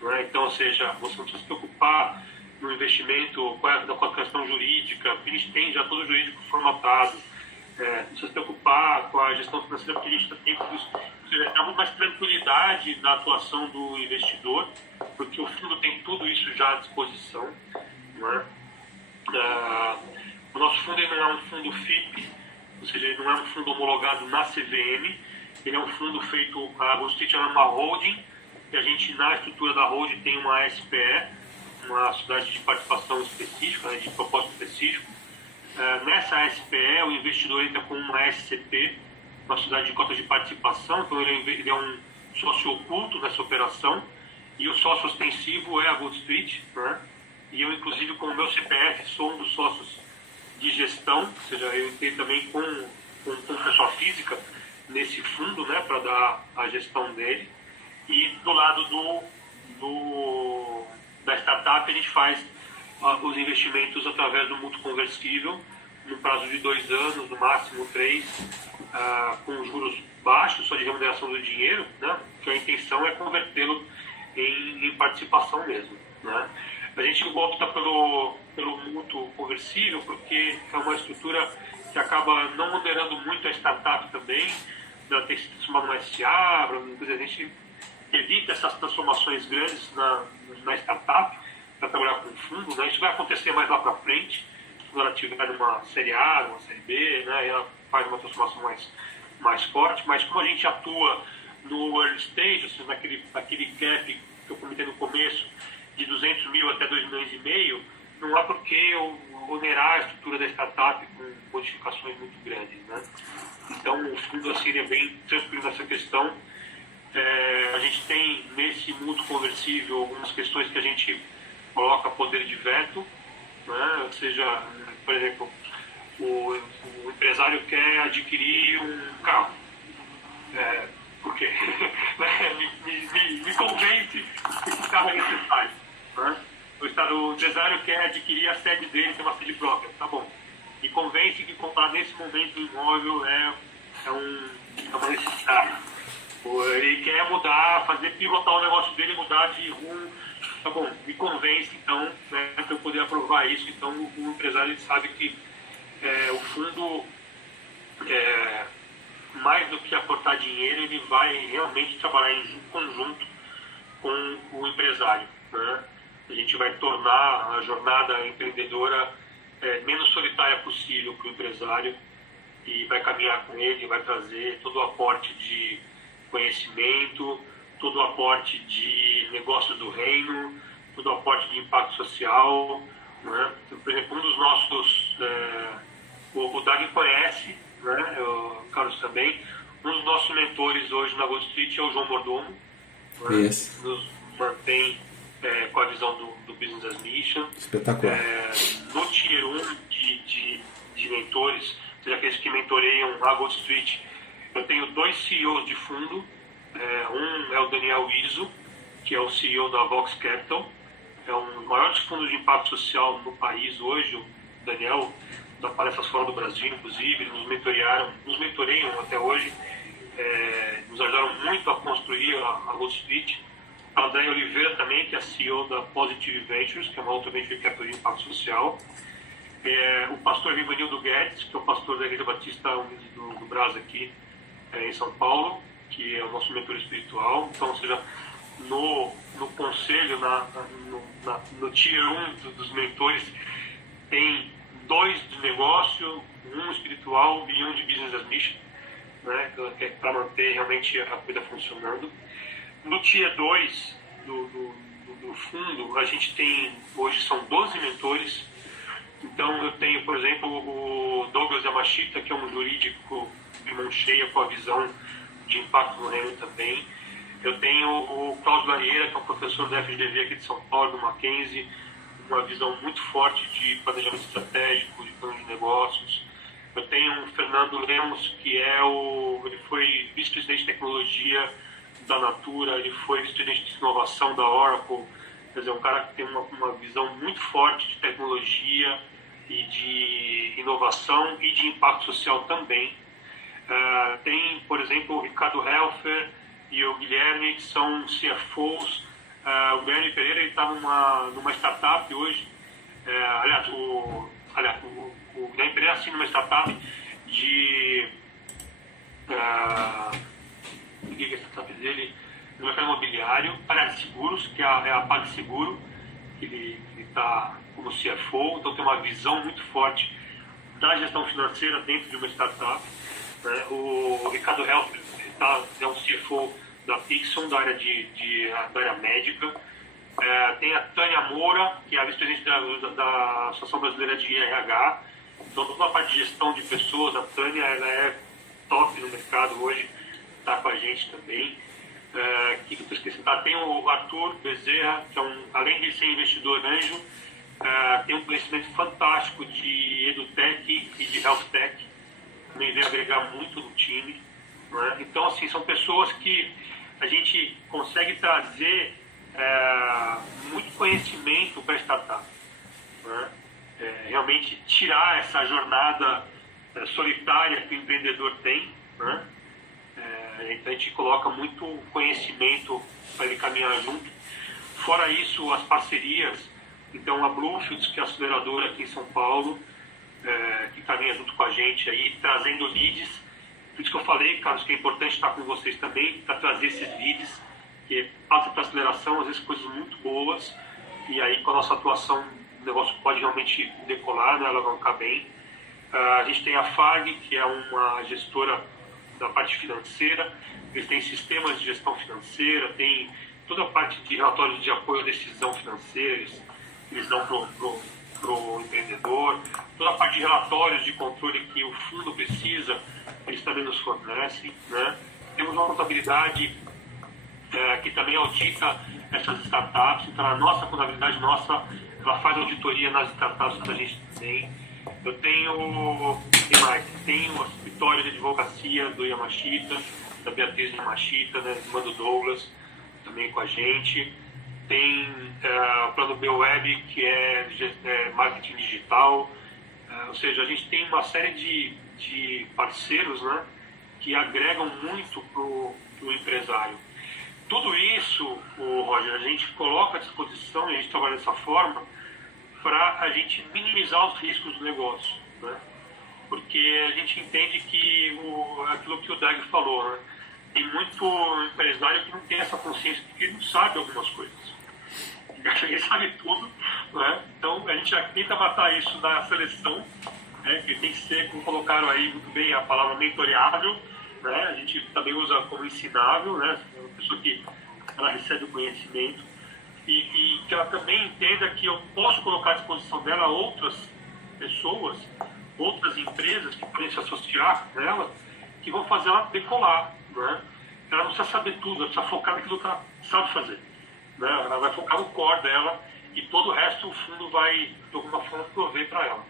Né? Então, ou seja, você não precisa se preocupar no investimento com a questão jurídica, porque a gente tem já todo o jurídico formatado. Não precisa se preocupar com a gestão financeira, porque a gente tem tudo isso. Ou seja, há muito mais tranquilidade na atuação do investidor, porque o fundo tem tudo isso já à disposição. Né? O nosso fundo não é um fundo FIP, ou seja, ele não é um fundo homologado na CVM, ele é um fundo feito, a Gold Street é uma holding, e a gente, na estrutura da holding, tem uma SPE, uma sociedade de participação específica, né, de propósito específico. Nessa SPE, o investidor entra com uma SCP, uma sociedade de cotas de participação, então ele é um sócio oculto nessa operação, e o sócio ostensivo é a Gold Street, né? E eu, inclusive, com o meu CPF, sou um dos sócios de gestão, ou seja, eu entrei também com pessoa física nesse fundo, né, para dar a gestão dele. E do lado da startup, a gente faz os investimentos através do mútuo conversível, no prazo de 2 anos, no máximo 3, com juros baixos, só de remuneração do dinheiro, né, que a intenção é convertê-lo em participação mesmo. Né. A gente opta pelo mútuo conversível porque é uma estrutura que acaba não onerando muito a startup também, ela tem que se transformar numa SA, a gente evita essas transformações grandes na startup para trabalhar com fundo. Né? Isso vai acontecer mais lá para frente, quando ela tiver uma série A, uma série B, né? Ela faz uma transformação mais forte, mas como a gente atua no early stage, ou seja, naquele gap que eu comentei no começo, de 200 mil até 2 milhões e meio, não há por que eu onerar a estrutura da startup com modificações muito grandes. Né? Então, o fundo assim, é bem tranquilo nessa questão. A gente tem nesse mútuo conversível algumas questões que a gente coloca poder de veto, né? Ou seja, por exemplo, o empresário quer adquirir um carro. Por quê? me convence que esse carro é necessário. Né? O empresário quer adquirir a sede dele, tem uma sede própria. Tá bom. Me convence que comprar nesse momento um imóvel é uma necessidade. Ele quer mudar, pivotar o negócio dele, mudar de rumo. Tá bom, me convence então, né, para eu poder aprovar isso. Então o empresário sabe que o fundo, mais do que aportar dinheiro, ele vai realmente trabalhar em conjunto com o empresário. Né? A gente vai tornar a jornada empreendedora menos solitária possível para o empresário e vai caminhar com ele, vai trazer todo o aporte de conhecimento, todo o aporte de negócios do reino, todo o aporte de impacto social. Né? Então, por exemplo, um dos nossos, o Dag conhece, né? O Carlos também, um dos nossos mentores hoje na Gold Street é o João Mordomo, né? Yes. Nos mantém com a visão do Business as Mission. Espetacular. No Tier 1 de mentores, ou seja, aqueles que mentoreiam a Gold Street, eu tenho 2 CEOs de fundo. Um é o Daniel Izzo, que é o CEO da Vox Capital, é um dos maiores fundos de impacto social no país hoje. O Daniel dá palestras fora do Brasil, inclusive, nos mentoreiam até hoje, nos ajudaram muito a construir a Gold Street. A André Oliveira também, que é a CEO da Positive Ventures, que é uma outra venture capital de impacto social. O pastor Rivanildo Guedes, que é o pastor da Igreja Batista do Brás aqui em São Paulo, que é o nosso mentor espiritual. Então, ou seja, no conselho, no Tier 1 dos mentores, tem 2 de negócio, 1 espiritual e 1 de Business as Mission, né, que é para manter realmente a coisa funcionando. No Tier 2 do fundo, a gente tem, hoje são 12 mentores. Então eu tenho, por exemplo, o Douglas Yamashita, que é um jurídico de mão cheia com a visão de impacto no reino também. Eu tenho o Cláudio Larieira, que é um professor da FGV aqui de São Paulo, do Mackenzie, uma visão muito forte de planejamento estratégico, de plano de negócios. Eu tenho o Fernando Lemos, que ele foi vice-presidente de tecnologia da Natura, ele foi vice-presidente de inovação da Oracle. Quer dizer, um cara que tem uma visão muito forte de tecnologia e de inovação e de impacto social também. Tem, por exemplo, o Ricardo Helfer e o Guilherme, que são CFOs. O Guilherme Pereira está numa startup hoje. O Guilherme Pereira assina uma startup de... o que é a startup dele? No mercado imobiliário, de seguros, que é a PagSeguro, que ele está como CFO. Então tem uma visão muito forte da gestão financeira dentro de uma startup. Né? O Ricardo Helfer é um CFO da Pixon, da área médica. Tem a Tânia Moura, que é a vice-presidente da Associação Brasileira de RH. Então toda a parte de gestão de pessoas, a Tânia, ela é top no mercado hoje, está com a gente também. Que eu estou esquecendo. Tem o Arthur Bezerra, que além de ser investidor anjo, tem um conhecimento fantástico de EduTech e de HealthTech, também vem agregar muito no time. Né? Então, assim, são pessoas que a gente consegue trazer muito conhecimento para a startup. Né? Realmente tirar essa jornada solitária que o empreendedor tem. Né? Então a gente coloca muito conhecimento para ele caminhar junto. Fora isso, as parcerias. Então a Bluefields, que é a aceleradora aqui em São Paulo, que caminha junto com a gente aí, trazendo leads. Por isso que eu falei, Carlos, que é importante estar com vocês também, para trazer esses leads, que passa para aceleração, às vezes coisas muito boas, e aí com a nossa atuação o negócio pode realmente decolar, né, alavancar bem. A gente tem a FAG, que é uma gestora da parte financeira. Eles têm sistemas de gestão financeira, tem toda a parte de relatórios de apoio à decisão financeira, eles dão para o empreendedor, toda a parte de relatórios de controle que o fundo precisa, eles também nos fornecem. Né? Temos uma contabilidade que também audita essas startups. Então, a nossa contabilidade ela faz auditoria nas startups que a gente tem. Eu tenho, tem mais? Tenho o escritório de advocacia do Yamashita, da Beatriz Yamashita, né, irmã do Douglas, também com a gente. Tem o plano B-Web, que é marketing digital. Ou seja, a gente tem uma série de parceiros, né, que agregam muito para o empresário. Tudo isso, Roger, a gente coloca à disposição, e a gente trabalha dessa forma, para a gente minimizar os riscos do negócio, né? Porque a gente entende que aquilo que o Dag falou, né? Tem muito empresário que não tem essa consciência de que ele não sabe algumas coisas. Ele sabe tudo, né? Então a gente já tenta matar isso na seleção, né? Que tem que ser, como colocaram aí muito bem a palavra mentoreável, né? A gente também usa como ensinável, né? Uma pessoa que ela recebe o conhecimento e que ela também entenda que eu posso colocar à disposição dela outras pessoas, outras empresas que podem se associar com ela, que vão fazer ela decolar, né? Ela não precisa saber tudo, ela precisa focar naquilo que ela sabe fazer, né? Ela vai focar no core dela e todo o resto o fundo vai, de alguma forma, prover para ela,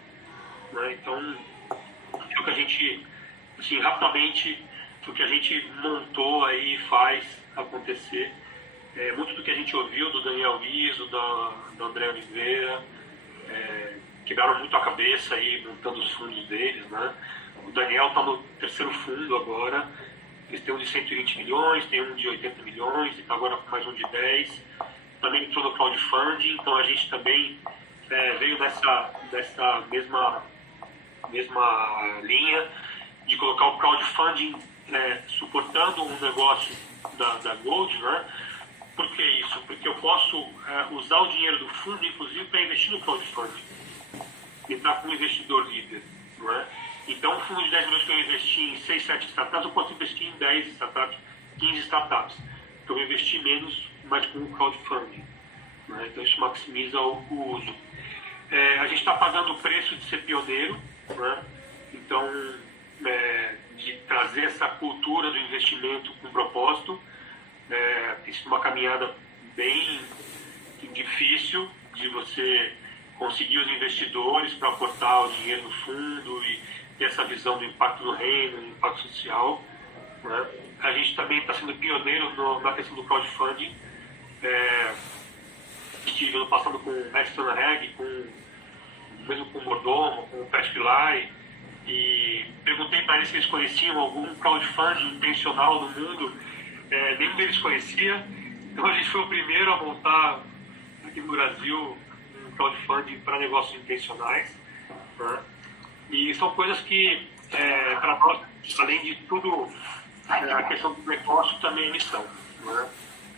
né? Então, é o que a gente, assim, rapidamente, o que a gente montou aí faz acontecer. Muito do que a gente ouviu do Daniel Iso, da André Oliveira, quebraram muito a cabeça aí montando os fundos deles, né? O Daniel está no terceiro fundo agora, eles têm um de 120 milhões, tem um de 80 milhões, e está agora com mais um de 10. Também entrou no crowdfunding, então a gente também veio dessa mesma linha de colocar o crowdfunding suportando um negócio da Gold, né? Por que isso? Porque eu posso usar o dinheiro do fundo, inclusive, para investir no crowdfunding. Entrar como investidor líder, não é? Então, o fundo de 10 milhões que eu investi em 6, 7 startups, eu posso investir em 10 startups, 15 startups. Então, eu investi menos, mas com o crowdfunding, né? Então, isso maximiza o uso. A gente está pagando o preço de ser pioneiro, né? Então, de trazer essa cultura do investimento com propósito. Tem sido uma caminhada bem difícil de você conseguir os investidores para aportar o dinheiro no fundo e ter essa visão do impacto no reino, do impacto social, né? A gente também está sendo pioneiro na questão do crowdfunding. Estive ano passado com o Extra Reg, mesmo com o Mordomo, com o Pet Pilai, e perguntei para eles se eles conheciam algum crowdfunding intencional no mundo. Nenhum deles conhecia, então a gente foi o primeiro a montar aqui no Brasil um crowdfunding para negócios intencionais, né? E são coisas que, para nós, além de tudo, a questão do negócio também é missão, né?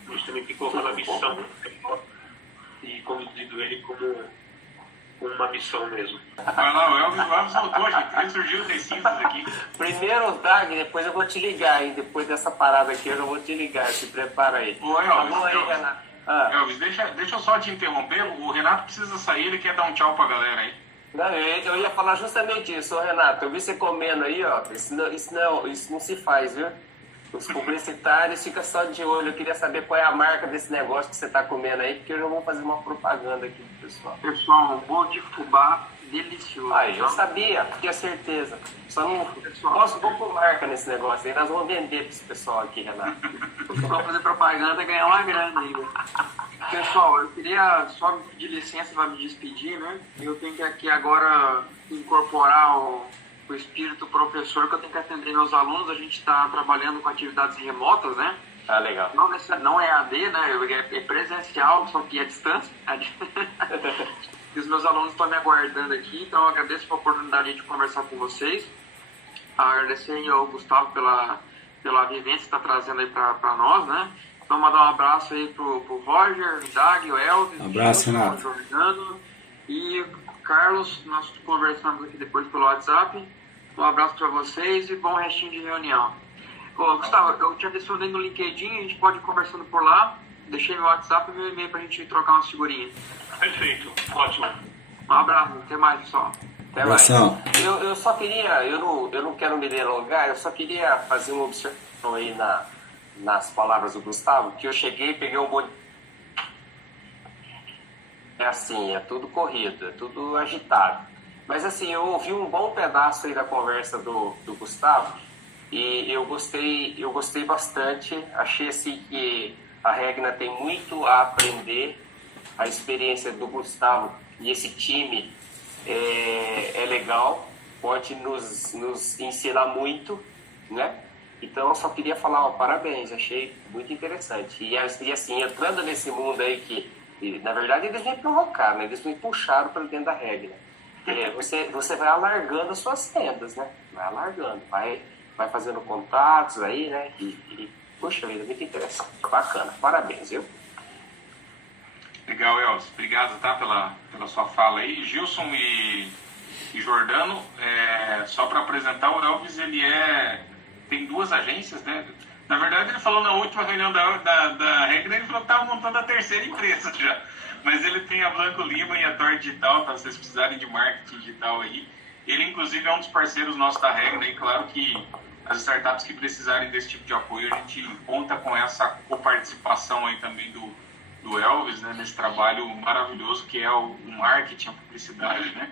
A gente também tem que colocar na missão e conduzido ele como uma missão mesmo. Vai lá, o Elvis voltou, gente. Ele surgiu das cinzas aqui. Primeiro o Dag, depois eu vou te ligar, hein? Depois dessa parada aqui eu vou te ligar, se prepara aí. Ô, Elvis, tá bom aí, Renato? Elvis, deixa eu só te interromper. O Renato precisa sair, ele quer dar um tchau pra galera aí. Não, eu ia falar justamente isso, ô Renato. Eu vi você comendo aí, ó. Isso não se faz, viu? Os publicitários ficam só de olho. Eu queria saber qual é a marca desse negócio que você está comendo aí, porque eu já vou fazer uma propaganda aqui pro pessoal. Pessoal, bolo de fubá delicioso. Aí, eu sabia, tinha certeza. Só não posso pôr marca nesse negócio aí. Nós vamos vender para esse pessoal aqui, Renato. Só fazer propaganda e ganhar uma grana aí. Pessoal, eu queria só me pedir licença para me despedir, né? Eu tenho que aqui agora incorporar o espírito professor, que eu tenho que atender meus alunos. A gente está trabalhando com atividades remotas, né? Ah, legal. Não é AD, né? É presencial, só que é distância. E os meus alunos estão me aguardando aqui, então eu agradeço a oportunidade de conversar com vocês. Agradecer ao Gustavo pela vivência que está trazendo aí para nós, né? Então, mandar um abraço aí pro Roger, o Dag, o Elvis, abraço, Renato. O Jordano e Carlos. Nós conversamos aqui depois pelo WhatsApp. Um abraço para vocês e bom restinho de reunião. Ô, Gustavo, eu te adicionei no LinkedIn, a gente pode ir conversando por lá. Deixei meu WhatsApp e meu e-mail pra gente trocar umas figurinhas. Perfeito, ótimo. Um abraço, até mais, pessoal. Até mais. Eu só queria, eu não quero me delongar, eu só queria fazer uma observação aí nas palavras do Gustavo, que eu cheguei, peguei um monte é assim, é tudo corrido, é tudo agitado. Mas assim, eu ouvi um bom pedaço aí da conversa do Gustavo e eu gostei bastante. Achei assim que a Regna tem muito a aprender, a experiência do Gustavo e esse time é legal, pode nos ensinar muito, né? Então eu só queria falar, ó, parabéns, achei muito interessante. E assim, entrando nesse mundo aí que na verdade eles me provocaram, né? Eles me puxaram para dentro da Regna. Você vai alargando as suas rendas, né? Vai alargando, vai fazendo contatos aí, né? Poxa vida, muito interessante, bacana, parabéns, viu? Legal, Elvis. Obrigado, tá, pela sua fala aí. Gilson e Jordano, só para apresentar, o Elvis, ele tem 2 agências, né? Na verdade, ele falou na última reunião da Regra, ele falou que estava montando a 3ª empresa já. Mas ele tem a Blanco Lima e a Tor Digital, para vocês precisarem de marketing digital aí. Ele, inclusive, é um dos parceiros nossos da Regra, e claro que as startups que precisarem desse tipo de apoio, a gente conta com essa coparticipação aí também do Elvis, né, nesse trabalho maravilhoso que é o marketing, a publicidade, né?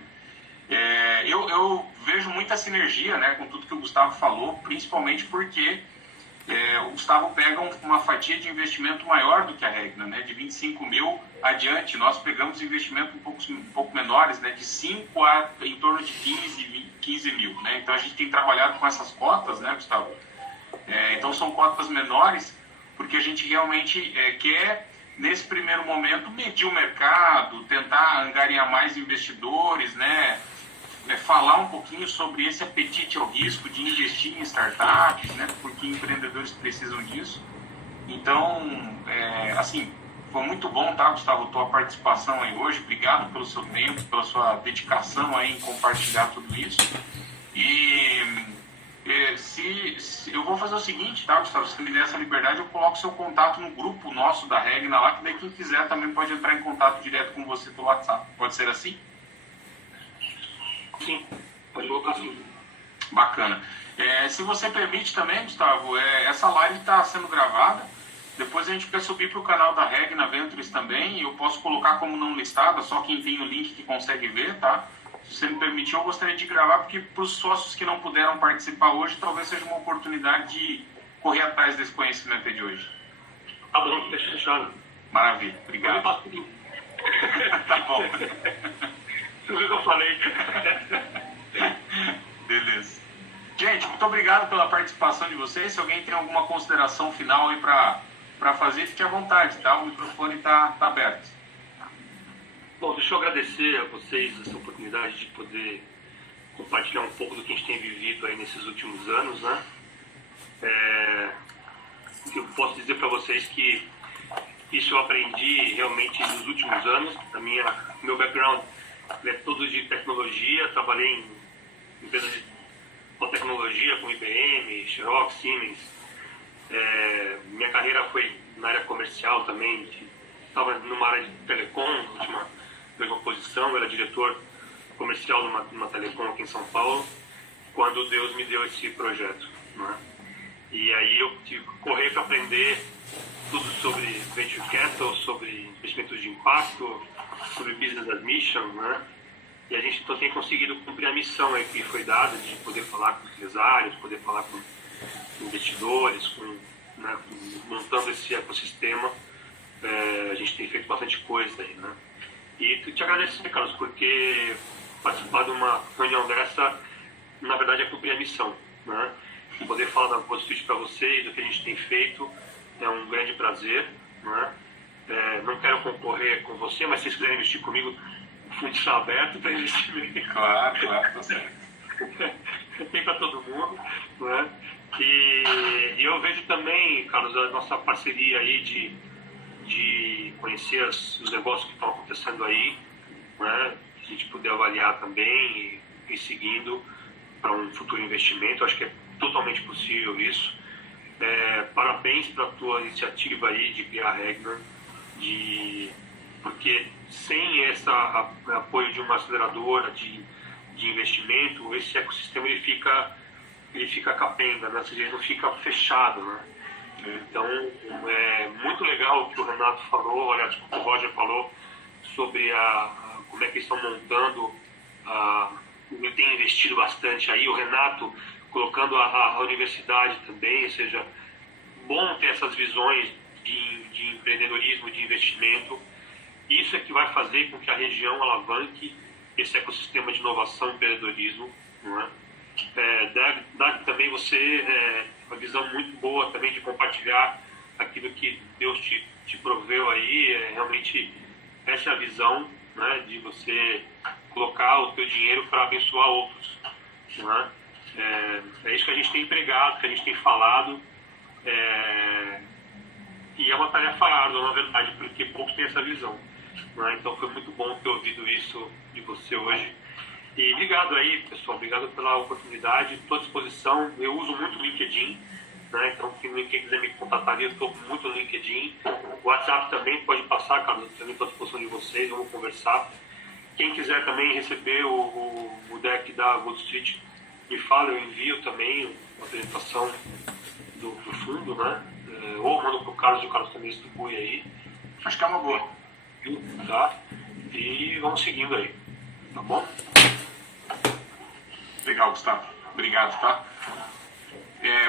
Eu vejo muita sinergia, né, com tudo que o Gustavo falou, principalmente porque o Gustavo pega uma fatia de investimento maior do que a Regna, né, de 25 mil adiante. Nós pegamos investimento um pouco menores, né, de 5 a em torno de 15 mil. Né? Então a gente tem trabalhado com essas cotas, né, Gustavo? Então são cotas menores porque a gente realmente quer, nesse primeiro momento, medir o mercado, tentar angariar mais investidores, né? Falar um pouquinho sobre esse apetite ao risco de investir em startups, né? Porque empreendedores precisam disso. Então, assim, foi muito bom, tá, Gustavo, tua participação aí hoje. Obrigado pelo seu tempo, pela sua dedicação aí em compartilhar tudo isso. E eu vou fazer o seguinte, tá, Gustavo? Se você me der essa liberdade, eu coloco seu contato no grupo nosso da Regna lá, que daí quem quiser também pode entrar em contato direto com você pelo WhatsApp. Pode ser assim? Sim, pode colocar assim. Bacana. Se você permite também, Gustavo, essa live está sendo gravada. Depois a gente quer subir para o canal da Regna Ventures também. Eu posso colocar como não listada, só quem tem o link que consegue ver, tá? Se você me permitir, eu gostaria de gravar, porque para os sócios que não puderam participar hoje, talvez seja uma oportunidade de correr atrás desse conhecimento aí de hoje. Tá bom, deixa fechado. Maravilha, obrigado. Tá bom. Tudo que eu falei. Beleza. Gente, muito obrigado pela participação de vocês. Se alguém tem alguma consideração final aí para fazer, fique à vontade, tá? O microfone tá aberto. Bom, deixa eu agradecer a vocês essa oportunidade de poder compartilhar um pouco do que a gente tem vivido aí nesses últimos anos, né? Eu posso dizer para vocês que isso eu aprendi realmente nos últimos anos. Meu background é todo de tecnologia, trabalhei em empresas de tecnologia como IBM, Xerox, Siemens. Minha carreira foi na área comercial também, estava numa área de telecom, na última posição, eu era diretor comercial numa telecom aqui em São Paulo, quando Deus me deu esse projeto, né? E aí eu tive que correr para aprender tudo sobre venture capital, sobre investimentos de impacto, sobre business admission, né? E a gente então tem conseguido cumprir a missão aí que foi dada de poder falar com empresários, poder falar com investidores, né, montando esse ecossistema. A gente tem feito bastante coisa aí, né? E te agradecer, Carlos, porque participar de uma reunião dessa, na verdade, é cumprir a missão, né? Poder falar da Positute para vocês, do que a gente tem feito, é um grande prazer, né? Não quero concorrer com você, mas se vocês quiserem investir comigo, o fundo está aberto para investimento. Claro, tá certo. Tem para todo mundo, né? E eu vejo também, Carlos, a nossa parceria aí de conhecer os negócios que estão acontecendo aí, né? Se a gente puder avaliar também e ir seguindo para um futuro investimento, acho que é totalmente possível isso. Parabéns para a tua iniciativa aí de criar a Regna, porque sem esse apoio de uma aceleradora de investimento, esse ecossistema ele fica capenga, né? Ou seja, ele não fica fechado, né? Então, é muito legal o que o Renato falou, aliás, o que o Roger falou sobre como é que eles estão montando, tem investido bastante aí, o Renato colocando a universidade também, ou seja, bom ter essas visões de empreendedorismo, de investimento. Isso é que vai fazer com que a região alavanque esse ecossistema de inovação e empreendedorismo, não é? Dag, também você uma visão muito boa também de compartilhar aquilo que Deus te proveu aí, realmente essa é a visão, né, de você colocar o teu dinheiro para abençoar outros, não é? É isso que a gente tem empregado, que a gente tem falado, e é uma tarefa árdua, na verdade, porque poucos têm essa visão, né? Então foi muito bom ter ouvido isso de você hoje. E obrigado aí, pessoal, obrigado pela oportunidade, estou à disposição, eu uso muito o LinkedIn, né? Então quem quiser me contatar, eu estou muito no LinkedIn, o WhatsApp também pode passar, Carlos, também estou à disposição de vocês, vamos conversar. Quem quiser também receber o deck da Gold Street, me fala, eu envio também uma apresentação do fundo, né? Ou mando para o Carlos e o Carlos também distribui aí. Acho que é uma boa. Tá? E vamos seguindo aí, tá bom? Legal, Gustavo. Obrigado, tá?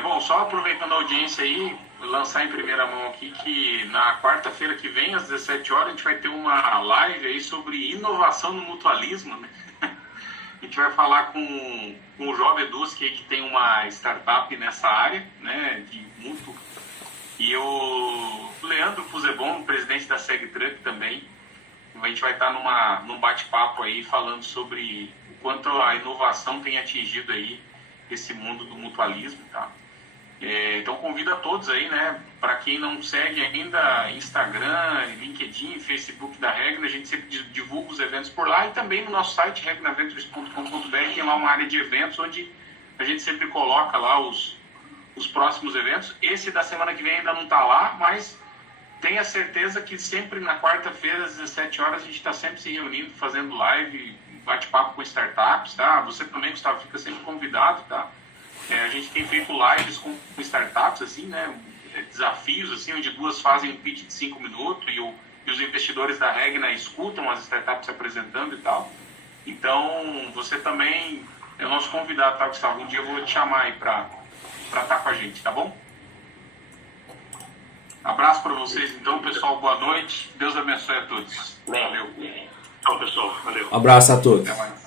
Bom, só aproveitando a audiência aí, lançar em primeira mão aqui que na quarta-feira que vem, às 17 horas, a gente vai ter uma live aí sobre inovação no mutualismo, né? A gente vai falar com o João Beduschi, que tem uma startup nessa área, né, de mútuo. E o Leandro Fuzebon, presidente da SegTruck também. A gente vai estar num bate-papo aí falando sobre o quanto a inovação tem atingido aí esse mundo do mutualismo, tá? Então convido a todos aí, né? Para quem não segue ainda, Instagram, LinkedIn, Facebook da Regna, a gente sempre divulga os eventos por lá, e também no nosso site regnaventures.com.br tem lá uma área de eventos onde a gente sempre coloca lá os próximos eventos. Esse da semana que vem ainda não está lá, mas tenha certeza que sempre na quarta-feira às 17 horas a gente está sempre se reunindo, fazendo live, bate-papo com startups, tá? Você também, Gustavo, fica sempre convidado, tá? A gente tem feito lives com startups, assim, né? Desafios, assim, onde duas fazem um pitch de 5 minutos e os investidores da Regna escutam as startups se apresentando e tal. Então, você também é o nosso convidado, tá, Gustavo? Um dia eu vou te chamar aí para estar com a gente, tá bom? Abraço para vocês, então, pessoal. Boa noite. Deus abençoe a todos. Valeu. Tchau, pessoal. Valeu. Um abraço a todos. Até mais.